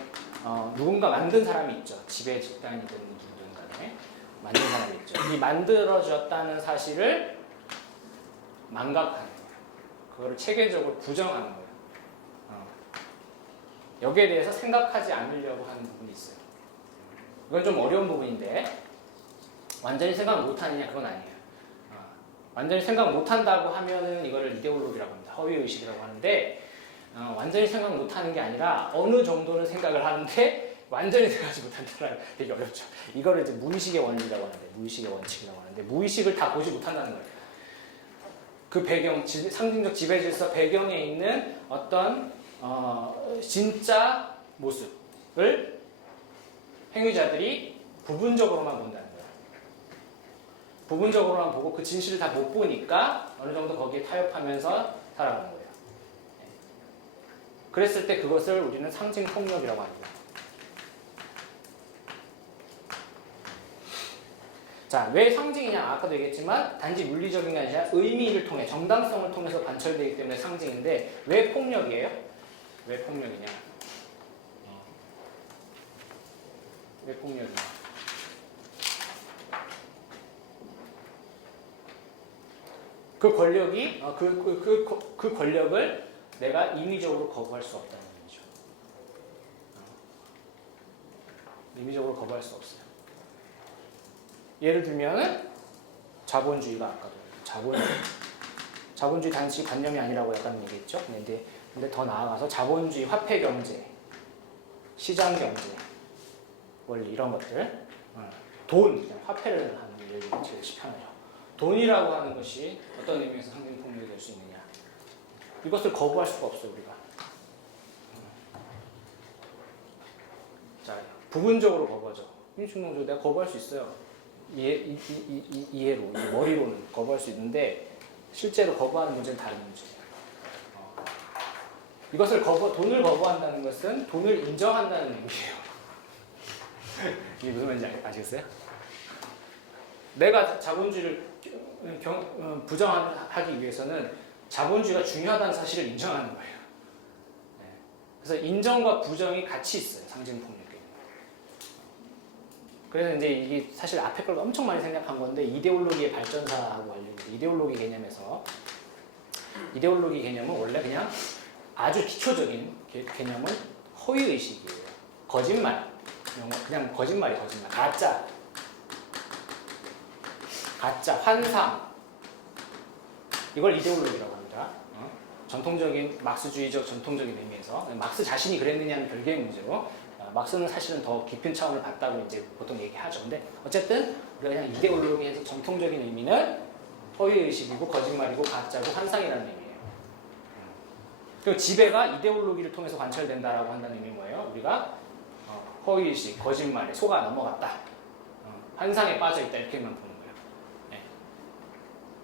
누군가 만든 사람이 있죠. 지배 집단이든 누구든 간에 만든 사람이 있죠. 이 만들어졌다는 사실을 망각하는 거예요. 그거를 체계적으로 부정하는 거예요. 여기에 대해서 생각하지 않으려고 하는 부분이 있어요. 이건 좀 어려운 부분인데 완전히 생각 못하느냐 그건 아니에요. 완전히 생각 못한다고 하면은 이거를 이데올로기라고 합니다. 허위의식이라고 하는데 완전히 생각 못하는 게 아니라 어느 정도는 생각을 하는데 완전히 생각하지 못한다는 되게 어렵죠. 이거를 이제 무의식의 원리라고 하는데 무의식의 원칙이라고 하는데 무의식을 다 보지 못한다는 거예요. 그 배경, 상징적 지배질서 배경에 있는 어떤 진짜 모습을 행위자들이 부분적으로만 본다는 거예요. 부분적으로만 보고 그 진실을 다 못 보니까 어느 정도 거기에 타협하면서 살아가는 거예요. 그랬을 때 그것을 우리는 상징 폭력이라고 합니다. 자, 왜 상징이냐? 아까도 얘기했지만 단지 물리적인 게 아니라 의미를 통해 정당성을 통해서 관철되기 때문에 상징인데 왜 폭력이에요? 왜 폭력이냐? 왜 폭력이냐? 그 권력이 그 권력을 내가 임의적으로 거부할 수 없다는 얘기죠. 임의적으로 거부할 수 없어요. 예를 들면 자본주의가 아까도 자본주의 단지 관념이 아니라고 약간 얘기했죠. 근데 더 나아가서 자본주의, 화폐 경제, 시장 경제 원리 이런 것들, 돈, 그냥 화폐를 하는 예를 들면 제일 편하죠. 돈이라고 하는 것이 어떤 의미에서 상징 폭력이 될 수 있느냐? 이것을 거부할 수가 없어요, 우리가. 자, 부분적으로 거부하죠. 인식론적으로 내가 거부할 수 있어요. 이해로, 머리로는 거부할 수 있는데 실제로 거부하는 문제는 다른 문제예요. 이것을 돈을 거부한다는 것은 돈을 인정한다는 의미예요. 이게 무슨 말인지 아시겠어요? 내가 자본주의를 부정하기 위해서는 자본주의가 중요하다는 사실을 인정하는 거예요. 그래서 인정과 부정이 같이 있어요. 상징 폭력에. 그래서 이제 이게 사실 앞에 걸 엄청 많이 생략한 건데 이데올로기의 발전사하고 관련된 이데올로기 개념에서 이데올로기 개념은 원래 그냥 아주 기초적인 개념은 허위의식이에요. 거짓말. 그냥 거짓말. 가짜, 환상. 이걸 이데올로기라고 합니다. 전통적인 마크스주의적 전통적인 의미에서 막스 자신이 그랬느냐는 별개의 문제로 막스는 사실은 더 깊은 차원을 봤다고 이제 보통 얘기하죠. 근데 어쨌든 우리가 그냥 이데올로기에서 정통적인 의미는 허위의식이고 거짓말이고 가짜고 환상이라는 의미예요. 그리고 지배가 이데올로기를 통해서 관철된다라고 한다는 의미는 뭐예요? 우리가 허위의식, 거짓말에 속아 넘어갔다. 환상에 빠져있다 이렇게만 보는 거예요. 네.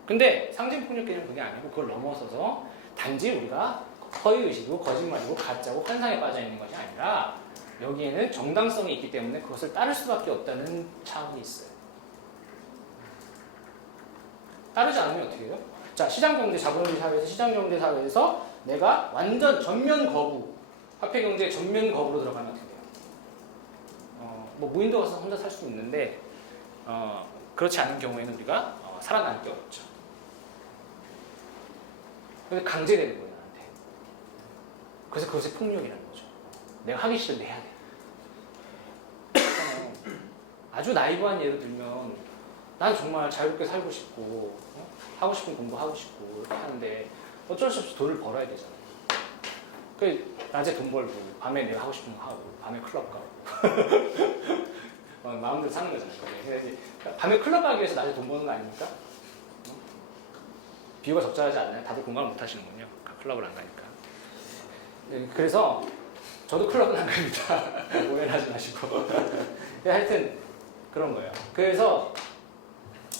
근데 상징폭력 개념은 그게 아니고 그걸 넘어서서 단지 우리가 허위의식이고 거짓말이고 가짜고 환상에 빠져있는 것이 아니라 여기에는 정당성이 있기 때문에 그것을 따를 수밖에 없다는 차원이 있어요. 따르지 않으면 어떻게 해요? 자, 시장경제, 자본주의 사회에서 시장경제 사회에서 내가 완전 전면 거부, 화폐경제 전면 거부로 들어가면 어떻게 돼요? 무인도 가서 혼자 살 수 있는데 그렇지 않은 경우에는 우리가 살아남기 어렵죠. 근데 강제되는 거예요, 나한테. 그래서 그것이 폭력이라는 거죠. 내가 하기 싫은데 해야 돼. 아주 나이브한 예를 들면 난 정말 자유롭게 살고 싶고 하고 싶은 공부 하고 싶고 이렇게 하는데 어쩔 수 없이 돈을 벌어야 되잖아요. 그 낮에 돈 벌고 밤에 내가 하고 싶은 거 하고 밤에 클럽 가고 마음대로 사는 거잖아요. 그래서 밤에 클럽 가기 위해서 낮에 돈 버는 거 아닙니까? 비유가 적절하지 않나요? 다들 공감을 못 하시는군요. 클럽을 안 가니까. 네, 그래서 저도 클럽은 안 갑니다. 오해를 하지 마시고. 하여튼 그런 거예요. 그래서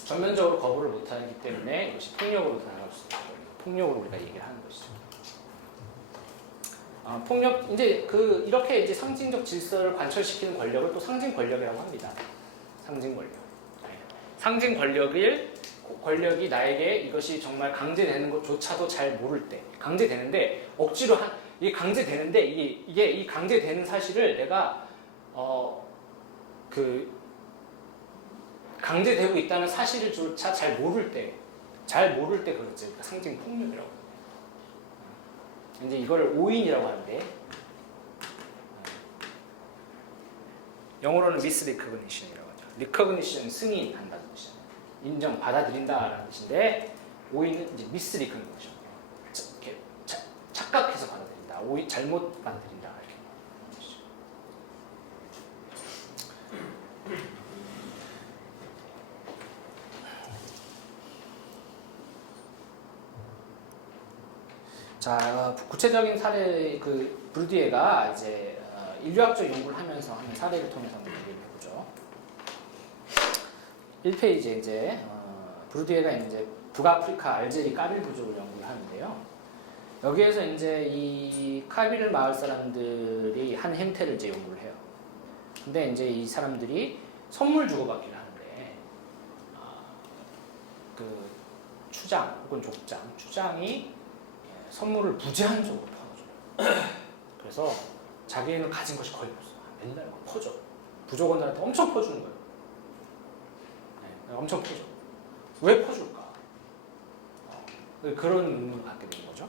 전면적으로 거부를 못하기 때문에 이것이 폭력으로 나갈 수 있다. 폭력으로 우리가 얘기를 하는 것이죠. 폭력 이제 이렇게 이제 상징적 질서를 관철시키는 권력을 또 상징 권력이라고 합니다. 상징 권력. 상징 권력이 나에게 이것이 정말 강제되는 것조차도 잘 모를 때 강제되는데 억지로 이게 강제되는데 이 강제되는 사실을 내가 강제되고 있다는 사실조차 잘 모를 때 그렇지. 상징 폭력이라고. 이제 이거를 오인이라고 하는데 영어로는 misrecognition이라고 하죠. recognition 승인한다는 뜻이잖아요. 인정, 받아들인다라는 뜻인데 오이는 이제 misrecognition. 이렇게 착각해서 받아들인다. 오이 잘못 받아들인다. 이렇게. 자, 구체적인 사례 그 브루디에가 이제 인류학적 연구를 하면서 하는 사례를 통해서 한번 얘기해 보죠. 1페이지에 이제 브루디에가 이제 북아프리카 알제리 까빌 부족을 연구를 하는데요. 여기에서 이제 이 카빌 마을 사람들이 한 행태를 이제 연구를 해요. 근데 이제 이 사람들이 선물 주고받기를 하는데 그 추장 혹은 족장, 추장이 선물을 무제한적으로 퍼줘요. 그래서 자기는 가진 것이 거의 없어. 맨날 막 퍼줘. 부족원들한테 엄청 퍼주는 거예요. 네, 엄청 퍼줘. 왜 퍼줄까? 그런 의문을 갖게 되는 거죠.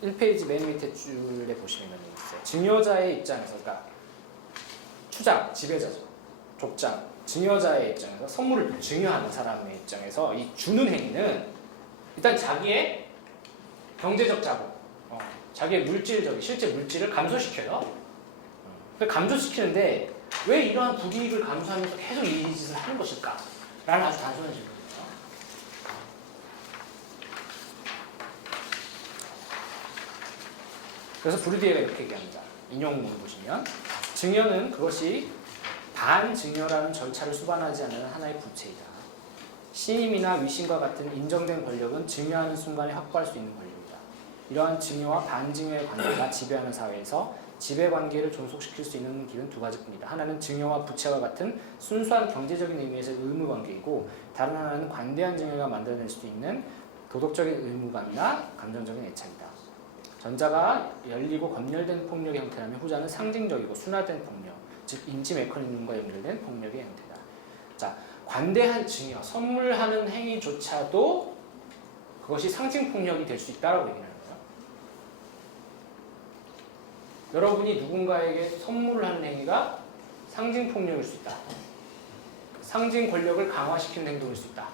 1페이지 맨 밑에 줄에 보시면 있어요. 증여자의 입장에서, 그러니까 추장, 지배자죠. 족장, 증여자의 입장에서 선물을 증여하는 사람의 입장에서 이 주는 행위는 일단 자기의 경제적 자본, 자기의 물질적인 실제 물질을 감소시켜요. 감소시키는데 왜 이러한 불이익을 감수하면서 계속 이 짓을 하는 것일까? 라는 아주 단순한 질문이에요. 그래서 브루디에가 이렇게 얘기합니다. 인용문을 보시면 증여는 그것이 반증여라는 절차를 수반하지 않는 하나의 부채이다. 신임이나 위신과 같은 인정된 권력은 증여하는 순간에 확보할 수 있는 권력이다. 이러한 증여와 반증여의 관계가 지배하는 사회에서 지배관계를 존속시킬 수 있는 길은 두 가지뿐이다. 하나는 증여와 부채와 같은 순수한 경제적인 의미에서 의무관계이고 다른 하나는 관대한 증여가 만들어낼 수 있는 도덕적인 의무감이나 감정적인 애착이다. 전자가 열리고 검열된 폭력의 형태라면 후자는 상징적이고 순화된 폭력, 즉 인지 메커니즘과 연결된 폭력의 형태다. 자, 관대한 증여, 선물하는 행위조차도 그것이 상징 폭력이 될 수 있다라고 얘기하는 거예요. 여러분이 누군가에게 선물을 하는 행위가 상징 폭력일 수 있다. 상징 권력을 강화시키는 행동일 수 있다.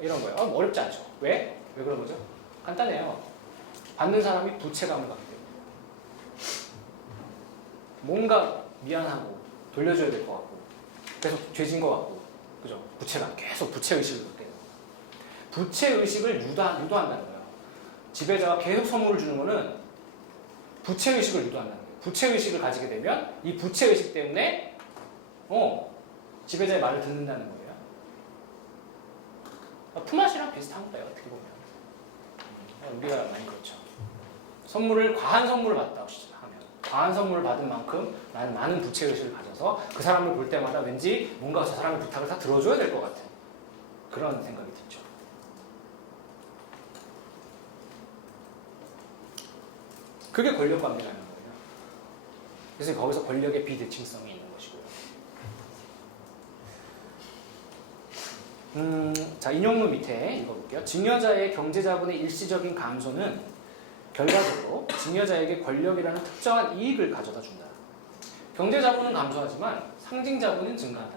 이런 거예요. 어렵지 않죠? 왜? 왜 그런 거죠? 간단해요. 받는 사람이 부채감을 갖게 돼요. 뭔가 미안하고 돌려줘야 될 것 같고 계속 죄진 것 같고 그죠? 부채감, 계속 부채의식을 갖게 돼요. 부채의식을 유도한다는 거예요. 지배자가 계속 선물을 주는 거는 부채의식을 유도한다는 거예요. 부채의식을 가지게 되면 이 부채의식 때문에 지배자의 말을 듣는다는 거예요. 품앗이랑 비슷한 거예요. 어떻게 보면. 우리가 많이 그렇죠. 과한 선물을 받다 하면 과한 선물을 받은 만큼 나는 많은 부채의식을 가져서 그 사람을 볼 때마다 왠지 뭔가 저 사람의 부탁을 다 들어줘야 될 것 같은 그런 생각이 들죠. 그게 권력관계라는 거예요. 그래서 거기서 권력의 비대칭성이 있는 것이고요. 자, 인용문 밑에 읽어볼게요. 증여자의 경제자본의 일시적인 감소는 결과적으로 증여자에게 권력이라는 특정한 이익을 가져다 준다. 경제자본은 감소하지만 상징자본은 증가한다.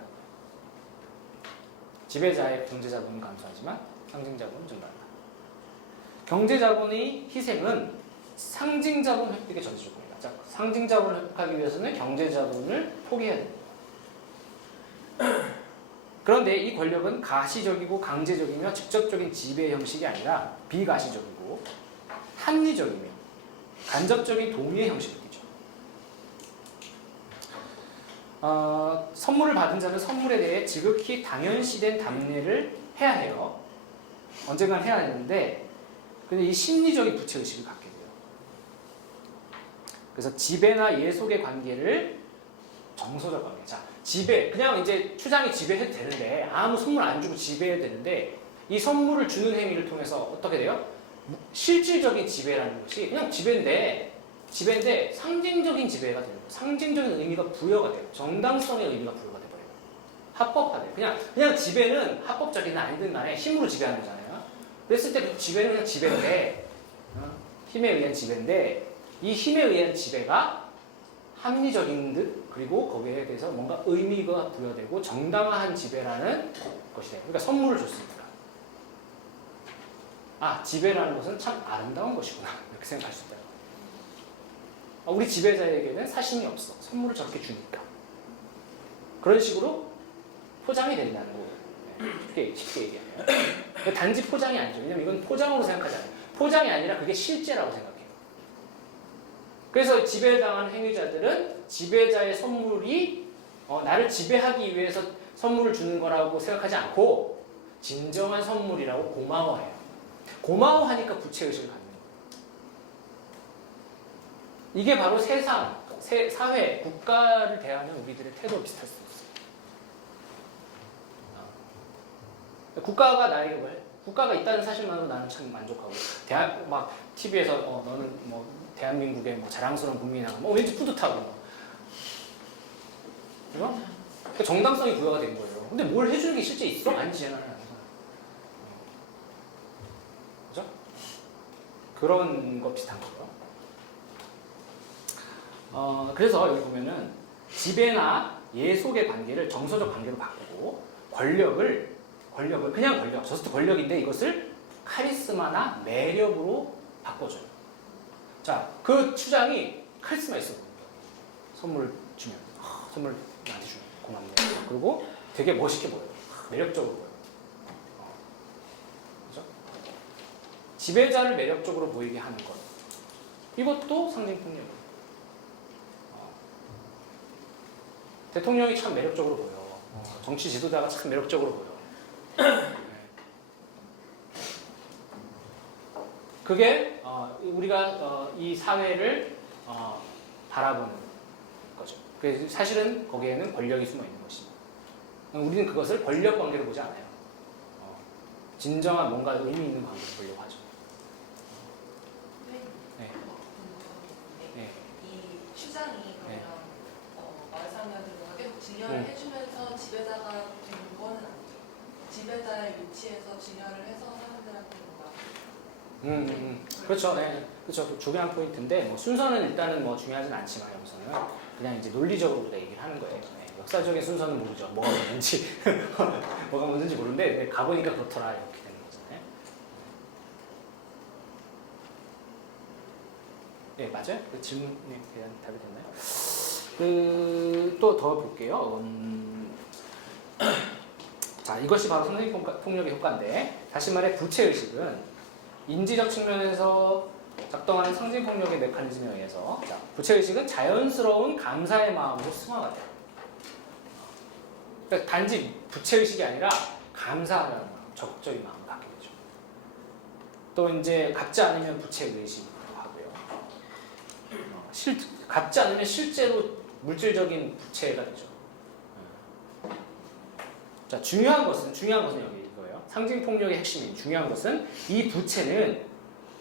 지배자의 경제자본은 감소하지만 상징자본은 증가한다. 경제자본의 희생은 상징자본 획득의 전제 조건이다. 자, 상징자본을 획득하기 위해서는 경제자본을 포기해야 됩니다. 그런데 이 권력은 가시적이고 강제적이며 직접적인 지배 형식이 아니라 비가시적이고 합리적이며 간접적인 동의의 형식을 띠죠. 선물을 받은 자는 선물에 대해 지극히 당연시된 답례를 해야 해요. 언젠간 해야 되는데 근데 이 심리적인 부채의식을 갖게 돼요. 그래서 지배나 예속의 관계를 정서적 관계. 자, 지배. 그냥 이제 추장이 지배해도 되는데 아무 선물 안 주고 지배해도 되는데 이 선물을 주는 행위를 통해서 어떻게 돼요? 실질적인 지배라는 것이 그냥 지배인데 상징적인 지배가 되는 거예요. 상징적인 의미가 부여가 돼요. 정당성의 의미가 부여가 돼버려요. 합법화돼요. 그냥 지배는 합법적이든 아니든 간에 힘으로 지배하는 거잖아요. 그랬을 때 그 지배는 그냥 지배인데 힘에 의한 지배인데 이 힘에 의한 지배가 합리적인 듯 그리고 거기에 대해서 뭔가 의미가 부여되고 정당한 지배라는 것이 돼요. 그러니까 선물을 줬으니까. 아, 지배라는 것은 참 아름다운 것이구나. 이렇게 생각할 수 있다. 우리 지배자에게는 사심이 없어. 선물을 저렇게 주니까. 그런 식으로 포장이 된다는 거예요. 쉽게 얘기하면. 단지 포장이 아니죠. 왜냐면 이건 포장으로 생각하잖아요. 포장이 아니라 그게 실제라고 생각해요. 그래서 지배당한 행위자들은 지배자의 선물이 나를 지배하기 위해서 선물을 주는 거라고 생각하지 않고 진정한 선물이라고 고마워해요. 고마워하니까 부채의식을 갖는 거예요. 이게 바로 세상, 사회, 국가를 대하는 우리들의 태도와 비슷할 수 있어요. 국가가 나에게 뭐 해? 국가가 있다는 사실만으로 나는 참 만족하고 막 TV에서 너는 뭐 대한민국의 뭐 자랑스러운 국민이라고 뭐 왠지 뿌듯하고 그죠? 그러니까 정당성이 부여가 된 거예요. 근데 뭘 해주는 게 실제 있어? 아니지. 그죠? 그런 거 비슷한 거죠. 그래서 여기 보면은 지배나 예속의 관계를 정서적 관계로 바꾸고 권력을 그냥 권력, 저스트 권력인데 이것을 카리스마나 매력으로 바꿔줘요. 자, 그 추장이 카리스마 있어. 선물을 주면 선물 나한테 주면 고맙네. 그리고 되게 멋있게 보여요. 매력적으로 보여요. 그죠? 지배자를 매력적으로 보이게 하는 것. 이것도 상징폭력이에요. 대통령이 참 매력적으로 보여. 정치 지도자가 참 매력적으로 보여. 그게 우리가 이 사회를 바라보는 거죠. 그래서 사실은 거기에는 권력이 숨어 있는 것입니다. 우리는 그것을 권력 관계로 보지 않아요. 진정한 뭔가 의미 있는 관계로 보려고 하죠. 네. 네. 이 추장이 그러면 네. 마을 사람들과 계속 진열을 해주면서 지배자가 된 거는 아니죠. 지배자의 위치에서 진열을 해서 사람들한테 뭔가 그렇죠. 네. 그렇죠. 중요한 포인트인데 뭐 순서는 일단은 뭐 중요하진 않지만 여기서는 그냥 이제 논리적으로 우리가 얘기를 하는 거예요. 네. 역사적인 순서는 모르죠. 뭐가 먼저인지 뭐가 먼저인지 모르는데 가보니까 그렇더라 이렇게 되는 거잖아요. 네, 맞아요. 그 질문에 대한 답이 됐나요? 또 더 볼게요. 자, 이것이 바로 상징폭력의 효과인데 다시 말해 부채의식은 인지적 측면에서 작동하는 상징폭력의 메커니즘에 의해서 자, 부채의식은 자연스러운 감사의 마음으로 승화가 돼요. 그러니까 단지 부채의식이 아니라 감사하는 마음, 적극적인 마음을 갖게 되죠. 또 이제 갚지 않으면 부채의식으로 하고요. 갚지 않으면 실제로 물질적인 부채가 되죠. 자, 중요한 것은 여기 이거예요. 상징폭력의 핵심이 중요한 것은 이 부채는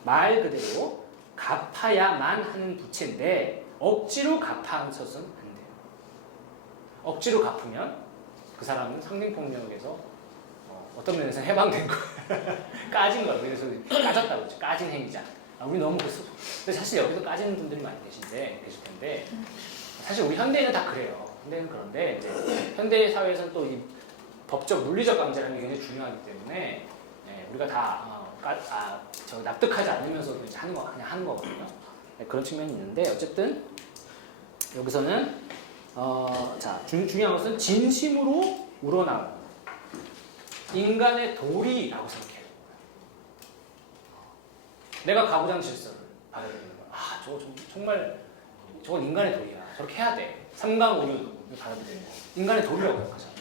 말 그대로 갚아야만 하는 부채인데 억지로 갚아서는 안 돼요. 억지로 갚으면 그 사람은 상징폭력에서 어떤 면에서 해방된 거예요. 까진 거예요. 그래서 까졌다고 그러죠. 까진 행위자. 우리 너무 그랬어. 근데 사실 여기서 까지는 분들이 많이 계실 텐데 사실 우리 현대인은 다 그래요. 현대인은 그런데 이제 현대 사회에서는 또 이 법적 물리적 강제라는 게 굉장히 중요하기 때문에 우리가 다 납득하지 않으면서도 이제 그냥 하는 거거든요. 그런 측면이 있는데 어쨌든 여기서는 자, 중요한 것은 진심으로 우러나오는 인간의 도리라고 생각해요. 내가 가부장 질서를 받아들이는 거야. 정말 저건 인간의 도리야. 저렇게 해야 돼. 삼강오륜을 받아들이는 거. 인간의 도리라고 생각하잖아요.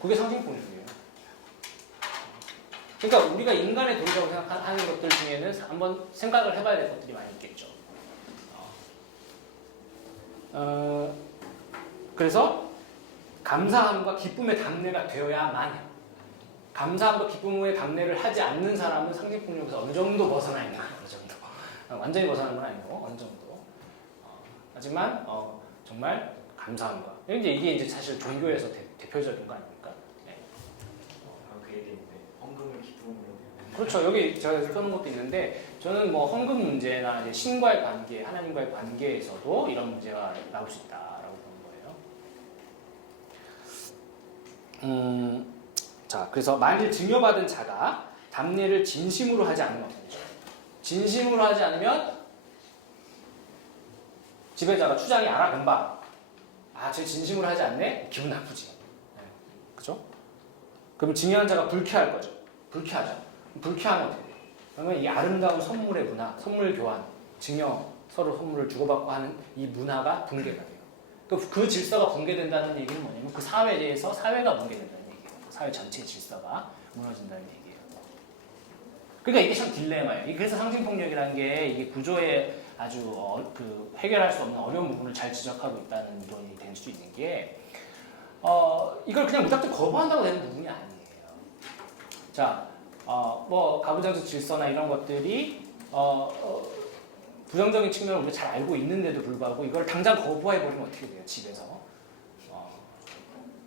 그게 상징폭력이에요. 그러니까 우리가 인간의 도리라고 생각하는 것들 중에는 한번 생각을 해봐야 될 것들이 많이 있겠죠. 그래서 감사함과 기쁨의 답례가 되어야만 해요. 감사함과 기쁨의 답례를 하지 않는 사람은 상징폭력에서 어느 정도 벗어나 있나? 어느 정도. 완전히 벗어나는 건 아니고 어느 정도. 하지만 정말 감사함과 이게 이제 사실 종교에서 대표적인 거 아닙니까? 그 얘기인데 헌금을 기쁨으로 그렇죠. 여기 제가 써놓은 것도 있는데 저는 뭐 헌금 문제나 이제 신과의 관계, 하나님과의 관계에서도 이런 문제가 나올 수 있다라고 보는 거예요. 자, 그래서 만일 증여받은 자가 답례를 진심으로 하지 않으면 어떻게 되죠? 진심으로 하지 않으면 지배자가 추장이 알아본바. 아, 쟤 진심으로 하지 않네? 기분 나쁘지. 네. 그죠? 그럼 증여한 자가 불쾌할 거죠. 불쾌하죠. 불쾌하면 어떻게 돼요? 그러면 이 아름다운 선물의 문화, 선물 교환, 증여, 서로 선물을 주고받고 하는 이 문화가 붕괴가 돼요. 그 질서가 붕괴된다는 얘기는 뭐냐면 그 사회에 대해서 사회가 붕괴된다는 얘기예요. 사회 전체 질서가 무너진다는 얘기예요. 그러니까 이게 참 딜레마예요. 그래서 상징폭력이라는 게 이게 구조에 아주 그 해결할 수 없는 어려운 부분을 잘 지적하고 있다는 이론이 될 수 있는 게 이걸 그냥 무작정 거부한다고 되는 부분이 아니에요. 자, 뭐 가부장적 질서나 이런 것들이 부정적인 측면을 우리가 잘 알고 있는데도 불구하고 이걸 당장 거부해버리면 어떻게 돼요? 집에서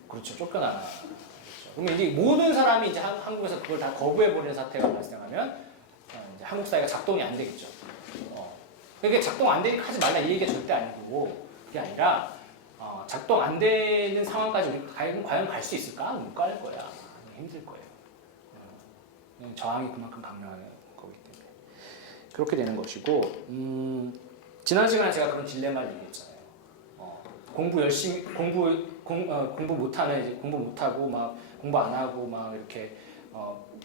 그렇죠, 쫓겨나는 거죠. 그러면 이제 모든 사람이 이제 한국에서 그걸 다 거부해버리는 사태가 발생하면 이제 한국 사회가 작동이 안 되겠죠. 그게 작동 안 되니까 하지 말라 이 얘기가 절대 아니고 그게 아니라 작동 안 되는 상황까지 우리가 과연 갈 수 있을까? 못 갈 거야. 힘들 거예요. 저항이 그만큼 강력한 거기 때문에 그렇게 되는 것이고 지난 시간에 제가 그런 딜레마를 얘기했잖아요. 공부 열심히 공부 못하는 이제 공부 못하고 막 공부 안 하고 막 이렇게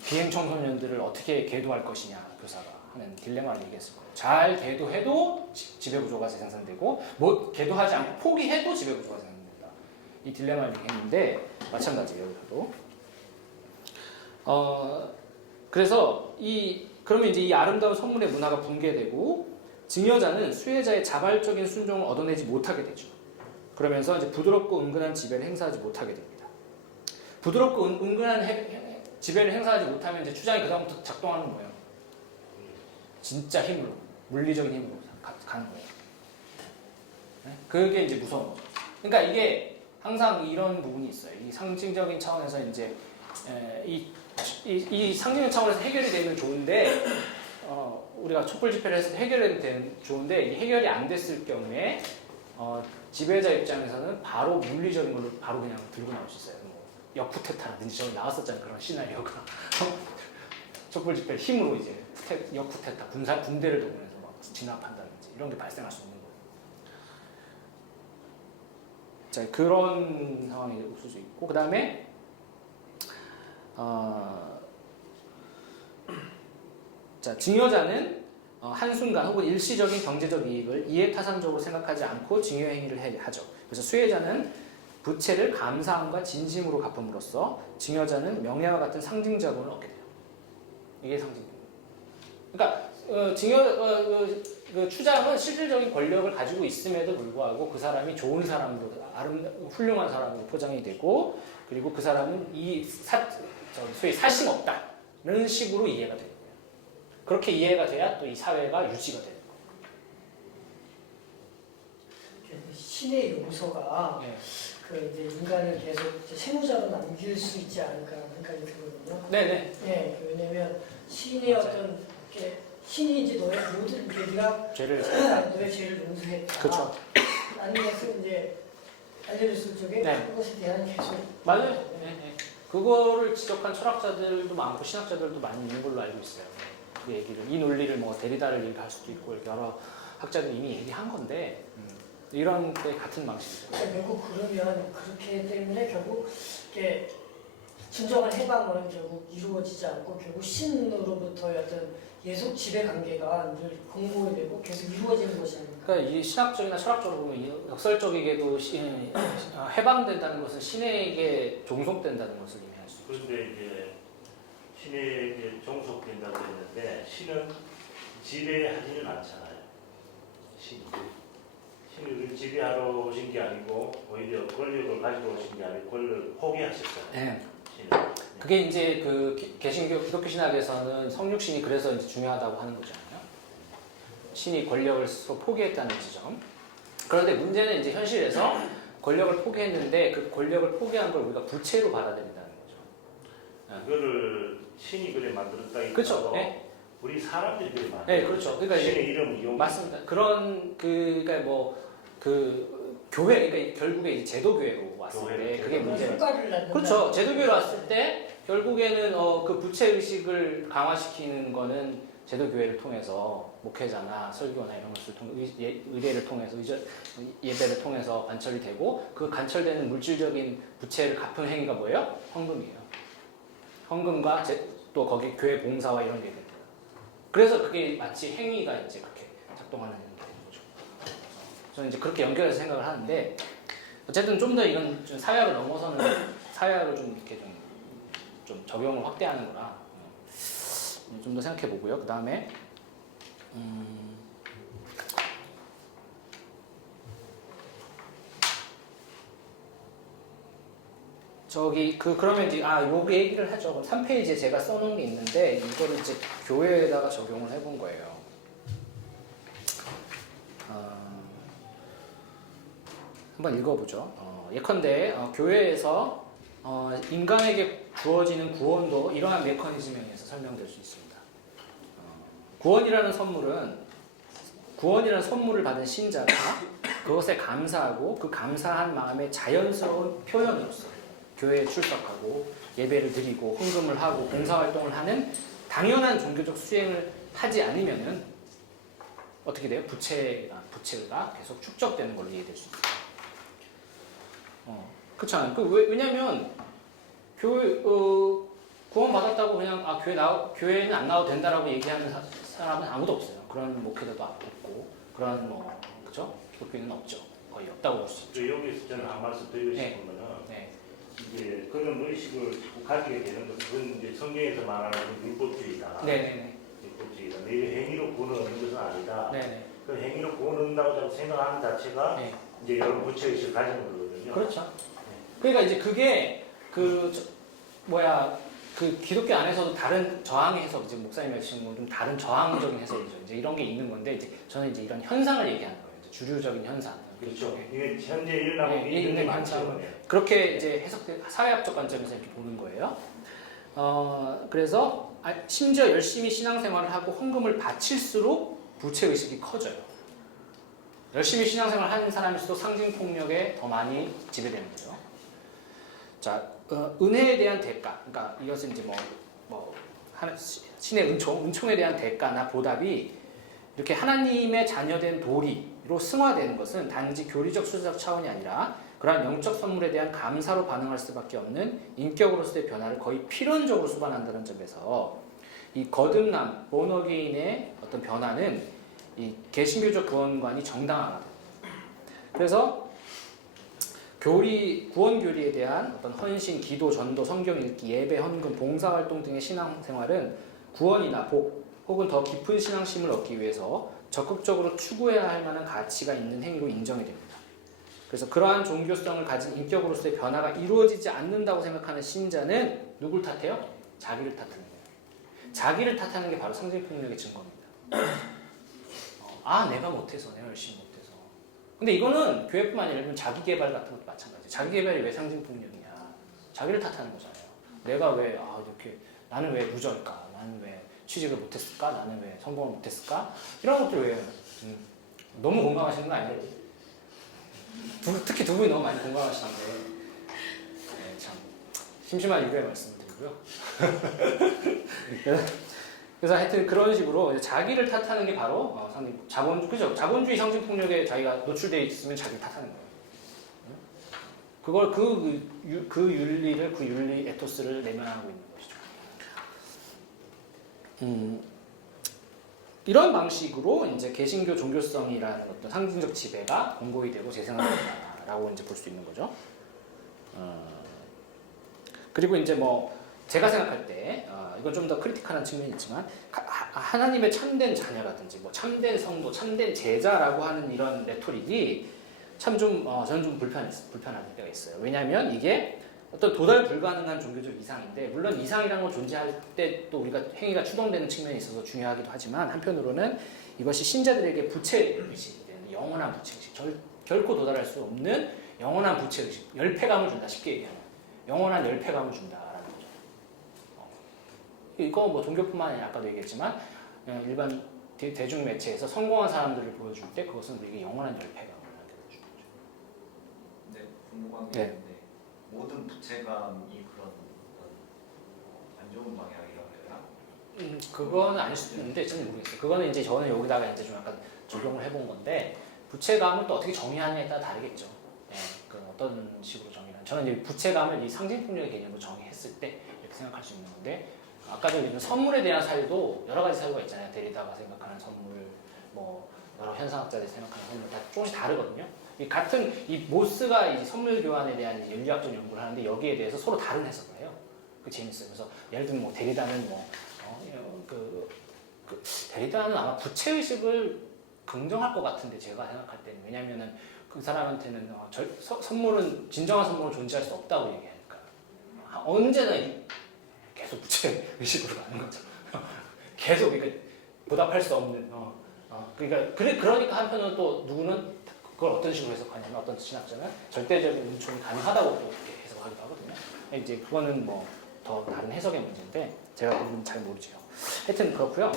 비행 청소년들을 어떻게 계도할 것이냐 교사가 하는 딜레마를 얘기했을 거예요. 잘 계도해도 지배 구조가 생산되고 뭐 계도하지 않고 포기해도 지배 구조가 생산된다. 이 딜레마를 얘기했는데 마찬가지예요. 여기서도. 그래서 그러면 이제 이 아름다운 선물의 문화가 붕괴되고 증여자는 수혜자의 자발적인 순종을 얻어내지 못하게 되죠. 그러면서 이제 부드럽고 은근한 지배를 행사하지 못하게 됩니다. 부드럽고 은근한 지배를 행사하지 못하면 이제 추장이 그다음부터 작동하는 거예요. 진짜 힘으로, 물리적인 힘으로 가는 거예요. 네? 그게 이제 무서운 거죠. 그러니까 이게 항상 이런 부분이 있어요. 이 상징적인 차원에서 이제 이 상징적 차원에서 해결이 되면 좋은데 우리가 촛불 집회를 했을 때 해결이 되면 좋은데 이 해결이 안 됐을 경우에 지배자 입장에서는 바로 물리적인 걸로 바로 그냥 들고 나올 수 있어요. 뭐 역쿠데타라든지 저기 나왔었잖아요. 그런 시나리오가 촛불 집회를 힘으로 이제 역쿠데타 군대를 동원해서 막 진압한다든지 이런 게 발생할 수 있는 거예요. 자, 그런 상황이 올 수 있고 그 다음에 자, 증여자는 한순간 혹은 일시적인 경제적 이익을 이해타산적으로 생각하지 않고 증여 행위를 하죠. 그래서 수혜자는 부채를 감사함과 진심으로 갚음으로써 증여자는 명예와 같은 상징 자본을 얻게 돼요. 이게 상징입니다. 그러니까 그 추장은 실질적인 권력을 가지고 있음에도 불구하고 그 사람이 좋은 사람으로 훌륭한 사람으로 포장이 되고 그리고 그 사람은 소위 사심 없다는 식으로 이해가 돼요. 그렇게 이해가 돼야 또 이 사회가 유지가 되는 거예요. 신의 요소가 네. 그 이제 인간을 계속 이제 세무자로 남길 수 있지 않을까 생각이 들거든요. 네네. 네, 왜냐면 신의 맞아요. 어떤 이렇게 신이 이제 너의 모든 네가 죄를 너의 죄를 용서했다. 그렇죠. 라는 것을 이제 알려줬을 적에 네. 그것에 대한 계속 맞아요. 네. 그거를 지적한 철학자들도 많고 신학자들도 많이 있는 걸로 알고 있어요. 그 얘기를 이 논리를 뭐 데리다를 얘기할 수도 있고 이렇게 여러 학자들이 이미 얘기한 건데 이런 때 같은 방식이죠. 그러니까 결국 그러면 그렇기 때문에 결국 이렇게 진정한 해방은 결국 이루어지지 않고 결국 신으로부터의 어떤 계속 지배 관계가 늘 공고히 되고 계속 이루어지는 것이 아닙니까? 그러니까 이 신학적이나 철학적으로 보면 역설적이게도 해방된다는 것은 신에게 종속된다는 것을 의미할 수 있죠. 그런데 이제 신에게 종속된다고 했는데 신은 지배하지는 않잖아요. 신을 지배하러 오신 게 아니고 오히려 권력을 가지고 오신 게 아니고 권력을 포기하셨어요. 네. 신은. 그게 이제 그 개신교 기독교 신학에서는 성육신이 그래서 이제 중요하다고 하는 거잖아요. 신이 권력을 스스로 포기했다는 지점. 그런데 문제는 이제 현실에서 권력을 포기했는데 그 권력을 포기한 걸 우리가 부채로 받아들인다는 거죠. 그거를 신이 그래 만들었다기보다 그렇죠. 네. 우리 사람들이 그래 만들었다. 네, 그렇죠. 그러니까 이제 신의 이름을 이용. 맞습니다. 그런 그러니까 그 교회 그러니까 결국에 이제 제도교회로 왔을 교회, 때 그게 문제예요. 효과를 낳는다. 그렇죠. 제도교회로 왔을 때 결국에는 그 부채 의식을 강화시키는 거는 제도교회를 통해서 목회자나 설교나 이런 것을 통해 의례를 통해서 예배를 통해서 관철이 되고 그 관철되는 물질적인 부채를 갚은 행위가 뭐예요? 헌금이에요. 헌금과 또 거기 교회 봉사와 이런 게 됩니다. 그래서 그게 마치 행위가 이제 그렇게 작동하는 거죠. 저는 이제 그렇게 연결해서 생각을 하는데 어쨌든 좀 더 이건 좀 사회학을 넘어서는 사회학을 좀 이렇게 좀 적용을 확대하는 거라 좀 더 생각해 보고요. 그 다음에 그러면 이제 요 얘기를 하죠. 그럼 3페이지에 제가 써놓은 게 있는데 이거를 이제 교회에다가 적용을 해본 거예요. 한번 읽어보죠. 예컨대 교회에서 인간에게 주어지는 구원도 이러한 메커니즘에 의해서 설명될 수 있습니다. 구원이라는 선물을 받은 신자가 그것에 감사하고 그 감사한 마음의 자연스러운 표현으로서 교회에 출석하고 예배를 드리고 헌금을 하고 봉사활동을 하는 당연한 종교적 수행을 하지 않으면은 어떻게 돼요? 부채가 계속 축적되는 걸로 이해될 수 있어요. 그렇잖아요. 왜냐면 구원 받았다고 그냥 교회는 안 나와도 된다라고 얘기하는 사람은 아무도 없어요. 그런 목회자도 없고 그런 그죠? 기독교인은 없죠. 거의 없다고 볼 수 있죠. 여기서 저는 한 말씀 드리고 싶은 거는 이제 그런 의식을 자꾸 가지게 되는 것은 그건 이제 성경에서 말하는 율법주의다. 네네네. 율법주의다. 내 행위로 구원을 얻는 것은 아니다. 네네. 그 행위로 구원을 얻는다고 자꾸 생각하는 자체가 네. 이제 이런 부채의식을 가지는 거거든요. 그렇죠. 그러니까 이제 그게 그 기독교 안에서도 다른 저항의 해석, 이제 목사님 말씀하신 건 좀 다른 저항적인 해석이죠. 이제 이런 게 있는 건데 이제 저는 이제 이런 현상을 얘기하는 거예요. 이제 주류적인 현상. 그렇죠. 이게 현재 일어나고 있는 있는 현상을 거예요. 그렇게 이제 사회학적 관점에서 이렇게 보는 거예요. 그래서 심지어 열심히 신앙생활을 하고 헌금을 바칠수록 부채 의식이 커져요. 열심히 신앙생활을 하는 사람일수록 상징폭력에 더 많이 지배되는 거죠. 자, 은혜에 대한 대가, 그러니까 이것은 이제 신의 은총에 대한 대가나 보답이 이렇게 하나님의 자녀된 도리로 승화되는 것은 단지 교리적 수사적 차원이 아니라 그러한 영적 선물에 대한 감사로 반응할 수밖에 없는 인격으로서의 변화를 거의 필연적으로 수반한다는 점에서 이 거듭남, 본어게인의 어떤 변화는 이 개신교적 구원관이 정당하다. 그래서 구원 교리에 대한 어떤 헌신, 기도, 전도, 성경 읽기, 예배, 헌금, 봉사활동 등의 신앙생활은 구원이나 복 혹은 더 깊은 신앙심을 얻기 위해서 적극적으로 추구해야 할 만한 가치가 있는 행위로 인정이 됩니다. 그래서 그러한 종교성을 가진 인격으로서의 변화가 이루어지지 않는다고 생각하는 신자는 누굴 탓해요? 자기를 탓하는 거예요. 자기를 탓하는 게 바로 상징폭력의 증거입니다. 내가 못해서, 내가 열심히 못해서. 근데 이거는 교회뿐만 아니라 자기 개발 같은 것도 마찬가지예요. 자기 개발이 왜 상징폭력이냐? 자기를 탓하는 거잖아요. 내가 왜 이렇게 나는 왜 루저일까? 나는 왜 취직을 못했을까? 나는 왜 성공을 못했을까? 이런 것들 왜 너무 공감하시는 거 아니에요? 특히 두 분이 너무 많이 공감하시는데 참 심심한 이유에 말씀드리고요. 그래서 하여튼 그런 식으로 이제 자기를 탓하는 게 바로 자본주의 상징 폭력에 자기가 노출되어 있으면 자기를 탓하는 거예요. 그걸 그 윤리 에토스를 내면하고 있는 것이죠. 이런 방식으로 이제 개신교 종교성이라는 어떤 상징적 지배가 공고히 되고 재생한다라고 이제 볼 수 있는 거죠. 그리고 이제 제가 생각할 때 이건 좀 더 크리티컬한 측면이 있지만 하나님의 참된 자녀라든지 참된 성도, 참된 제자라고 하는 이런 레토릭이 참 저는 좀 불편할 때가 있어요. 왜냐하면 이게 어떤 도달 불가능한 종교적 이상인데 물론 이상이라는 걸 존재할 때 또 우리가 행위가 추동되는 측면이 있어서 중요하기도 하지만 한편으로는 이것이 신자들에게 부채의식이 되는 영원한 부채의식, 결코 도달할 수 없는 영원한 부채의식, 열패감을 준다. 쉽게 얘기하면 영원한 열패감을 준다라는 거죠. 이거 뭐 종교뿐만 아니라 아까도 얘기했지만 일반 대중 매체에서 성공한 사람들을 보여줄 때 그것은 우리에게 영원한 열패감을 만들어주는 거죠. 네, 궁금한 게 네. 있는데 모든 부채감이 그런 어떤 안 좋은 방향이라고 해야 되나? 그거는 아닐 수도 있는데 저는 모르겠어요. 그거는 이제 저는 여기다가 이제 좀 약간 적용을 해본 건데 부채감을 또 어떻게 정의하느냐에 따라 다르겠죠. 예, 그 어떤 식으로 정의하는. 저는 이제 부채감을 이 상징폭력의 개념으로 정의했을 때 이렇게 생각할 수 있는 건데 아까도 얘기했던 선물에 대한 사유도 여러 가지 사유가 있잖아요. 데리다가 생각하는 선물, 뭐 여러 현상학자들이 생각하는 선물 다 조금씩 다르거든요. 이 같은 이 모스가 이 선물 교환에 대한 이제 윤리학적 연구를 하는데 여기에 대해서 서로 다른 해석을 해요. 그 재밌어요. 그래서 예를 들면 뭐 데리다는 데리다는 아마 부채 의식을 긍정할 것 같은데 제가 생각할 때는 왜냐면은 그 사람한테는 선물은 진정한 선물은 존재할 수 없다고 얘기하니까 언제나 계속 부채 의식으로 가는 거죠. 계속 그러니까 보답할 수 없는. 그러니까 한편으로는 또 누구는 그걸 어떤 식으로 해석하냐면 어떤 신학자는 절대적인 은총이 가능하다고 또 이렇게 해석하기도 하거든요. 이제 그거는 뭐 더 다른 해석의 문제인데 제가 그건 잘 모르죠. 하여튼 그렇고요.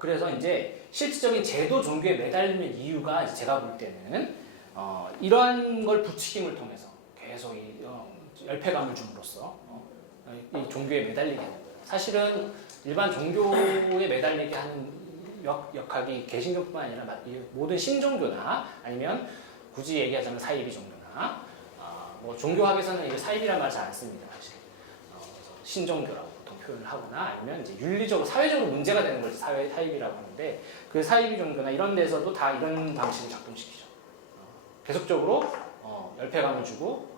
그래서 이제 실질적인 제도 종교에 매달리는 이유가 이제 제가 볼 때는 이러한 걸 부추김을 통해서 계속 이 열패감을 줌으로써 이 종교에 매달리게 하는 거예요. 사실은 일반 종교에 매달리게 하는 역학이 개신교뿐만 아니라 모든 신종교나 아니면 굳이 얘기하자면 사이비 종교나 뭐 종교학에서는 이제 사이비란 말 잘 안 씁니다. 사실 신종교라고 보통 표현을 하거나 아니면 이제 윤리적으로 사회적으로 문제가 되는 걸 사이비라고 하는데 그 사이비 종교나 이런 데서도 다 이런 방식을 작동시키죠. 계속적으로 열패감을 주고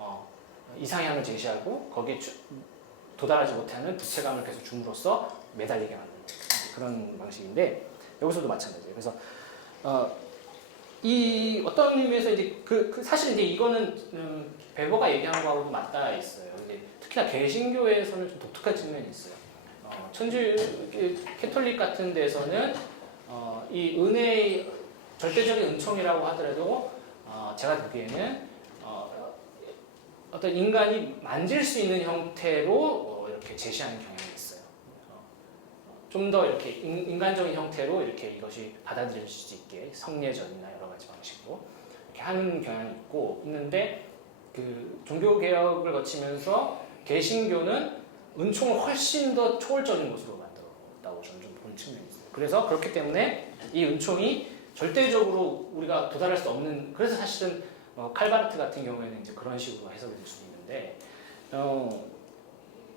이상향을 제시하고 거기에 도달하지 못하는 부채감을 계속 줌으로써 매달리게 만드는 그런 방식인데 여기서도 마찬가지예요. 그래서 이 어떤 의미에서 이제 사실 이제 이거는 베버가 얘기한 거하고도 맞닿아 있어요. 근데 특히나 개신교에서는 좀 독특한 측면이 있어요. 캐톨릭 같은 데서는 이 은혜의 절대적인 은총이라고 하더라도 제가 듣기에는 어떤 인간이 만질 수 있는 형태로 이렇게 제시하는 경향이 있어요. 좀 더 이렇게 인간적인 형태로 이렇게 이것이 받아들여질 수 있게 성례전이나 여러 가지 방식으로 이렇게 하는 경향이 있는데 그 종교 개혁을 거치면서 개신교는 은총을 훨씬 더 초월적인 것으로 만들었다고 저는 좀 본 측면이 있어요. 그래서 그렇기 때문에 이 은총이 절대적으로 우리가 도달할 수 없는 그래서 사실은 칼바르트 같은 경우에는 이제 그런 식으로 해석이 될 수 있는데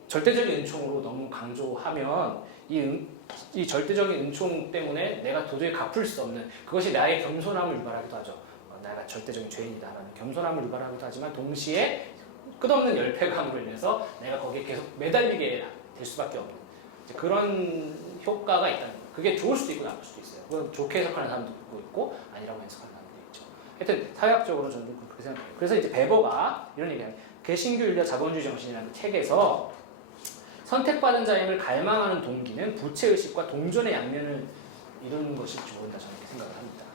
절대적인 은총으로 너무 강조하면 이 절대적인 은총 때문에 내가 도저히 갚을 수 없는 그것이 나의 겸손함을 유발하기도 하죠. 내가 절대적인 죄인이다라는 겸손함을 유발하기도 하지만 동시에 끝없는 열패감으로 인해서 내가 거기에 계속 매달리게 될 수밖에 없는 그런 효과가 있다는 거예요. 그게 좋을 수도 있고 나쁠 수도 있어요. 그건 좋게 해석하는 사람도 있고 아니라고 해석하는 사람도 있죠. 하여튼 사회학적으로 저는 그렇게 생각해요. 그래서 이제 베버가 이런 얘기를 해요. 개신교 윤리와 자본주의 정신이라는 그 책에서 선택받은 자임을 갈망하는 동기는 부채의식과 동전의 양면을 이루는 것일지 모른다 저는 이렇게 생각을 합니다.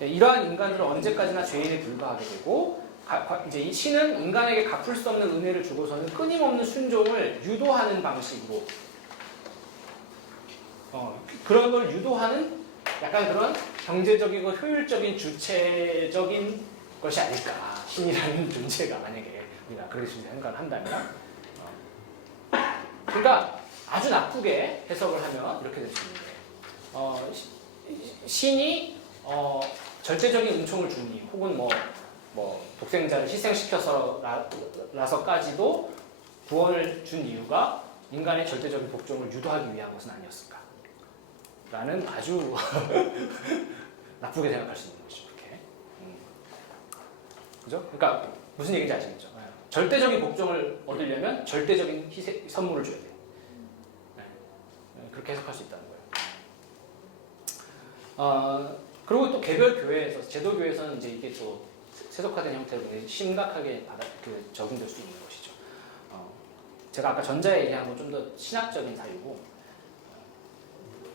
이러한 인간들은 언제까지나 죄인에 불과하게 되고 이제 이 신은 인간에게 갚을 수 없는 은혜를 주고서는 끊임없는 순종을 유도하는 방식으로 그런 걸 유도하는 약간 그런 경제적이고 효율적인 주체적인 것이 아닐까 신이라는 존재가 만약에 우리가 그렇게 생각을 한다면 그러니까 아주 나쁘게 해석을 하면 이렇게 될 수 있는데 신이 절대적인 은총을 주니 혹은 뭐 독생자를 희생시켜서라서까지도 구원을 준 이유가 인간의 절대적인 복종을 유도하기 위한 것은 아니었을까? 라는 아주 나쁘게 생각할 수 있는 것이죠. 그렇게. 그죠? 그러니까 무슨 얘기인지 아시겠죠? 절대적인 복종을 얻으려면 절대적인 선물을 줘야 돼요. 그렇게 해석할 수 있다는 거예요. 그리고 또 개별 교회에서 제도교회에서는 이제 이게 또 세속화된 형태로 심각하게 적용될 수 있는 것이죠. 제가 아까 전자에 얘기한 건 좀 더 신학적인 사유고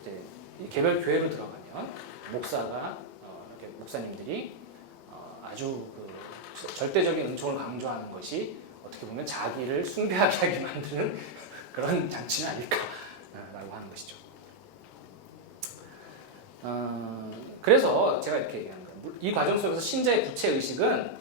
이제 개별 교회로 들어가면 목사가 이렇게 목사님들이 아주 절대적인 은총을 강조하는 것이 어떻게 보면 자기를 숭배하게 하게 만드는 그런 장치는 아닐까라고 하는 것이죠. 그래서 제가 이렇게 얘기하는 거예요. 이 과정 속에서 신자의 부채 의식은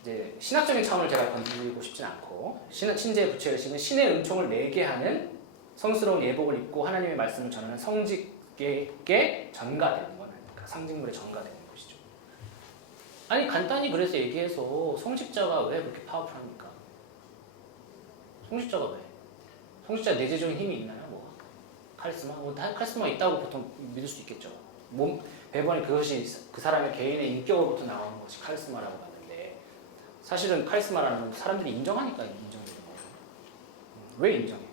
이제 신학적인 차원을 제가 건드리고 싶진 않고 신자의 부채 의식은 신의 은총을 내게 하는 성스러운 예복을 입고 하나님의 말씀을 전하는 성직에게 전가되는 건 아닐까. 상징물에 전가되는 것이죠. 아니 간단히 그래서 얘기해서 성직자가 왜 그렇게 파워풀합니까? 성직자가 왜? 성직자 내재적인 힘이 있나요? 뭐 카리스마? 뭐 카리스마 있다고 보통 믿을 수 있겠죠. 몸 배번이 그것이 그 사람의 개인의 인격으로부터 나오는 것이 카리스마라고 하는데 사실은 카리스마라는 건 사람들이 인정하니까 인정되는 거예요. 왜 인정해요?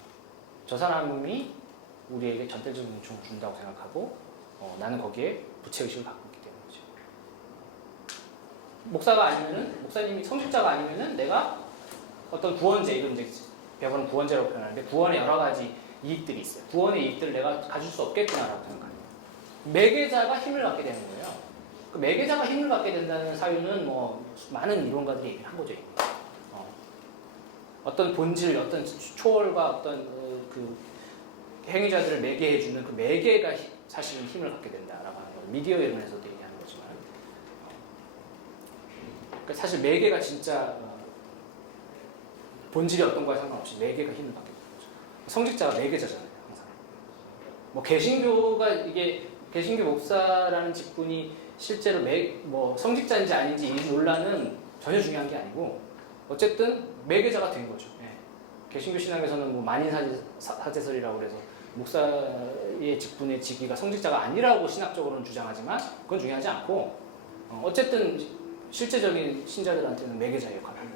저 사람이 우리에게 전대적인 은총을 준다고 생각하고 나는 거기에 부채의식을 갖고 있기 때문이죠. 목사가 아니면은 목사님이 성직자가 아니면은 내가 어떤 구원제 이건 이제 배번은 구원제라고 표현하는데 구원의 여러 가지 이익들이 있어요. 구원의 이익들을 내가 가질 수 없겠구나라고 생각합니다. 매개자가 힘을 갖게 되는 거예요. 그 매개자가 힘을 갖게 된다는 사유는 뭐 많은 이론가들이 얘기를 한 거죠. 어떤 본질, 어떤 초월과 어떤 그 행위자들을 매개해주는 그 매개가 사실은 힘을 갖게 된다라고 하는 거예요. 미디어 이론에서도 얘기하는 거지만 그러니까 사실 매개가 진짜 본질이 어떤 거에 상관없이 매개가 힘을 갖게 되는 거죠. 성직자가 매개자잖아요. 항상. 뭐 개신교가 이게 개신교 목사라는 직분이 실제로 뭐 성직자인지 아닌지 이 논란은 전혀 중요한 게 아니고 어쨌든 매개자가 된 거죠. 예. 개신교 신학에서는 뭐 만인사제설이라고 그래서 목사의 직분의 직위가 성직자가 아니라고 신학적으로는 주장하지만 그건 중요하지 않고 어쨌든 실제적인 신자들한테는 매개자의 역할을 합니다.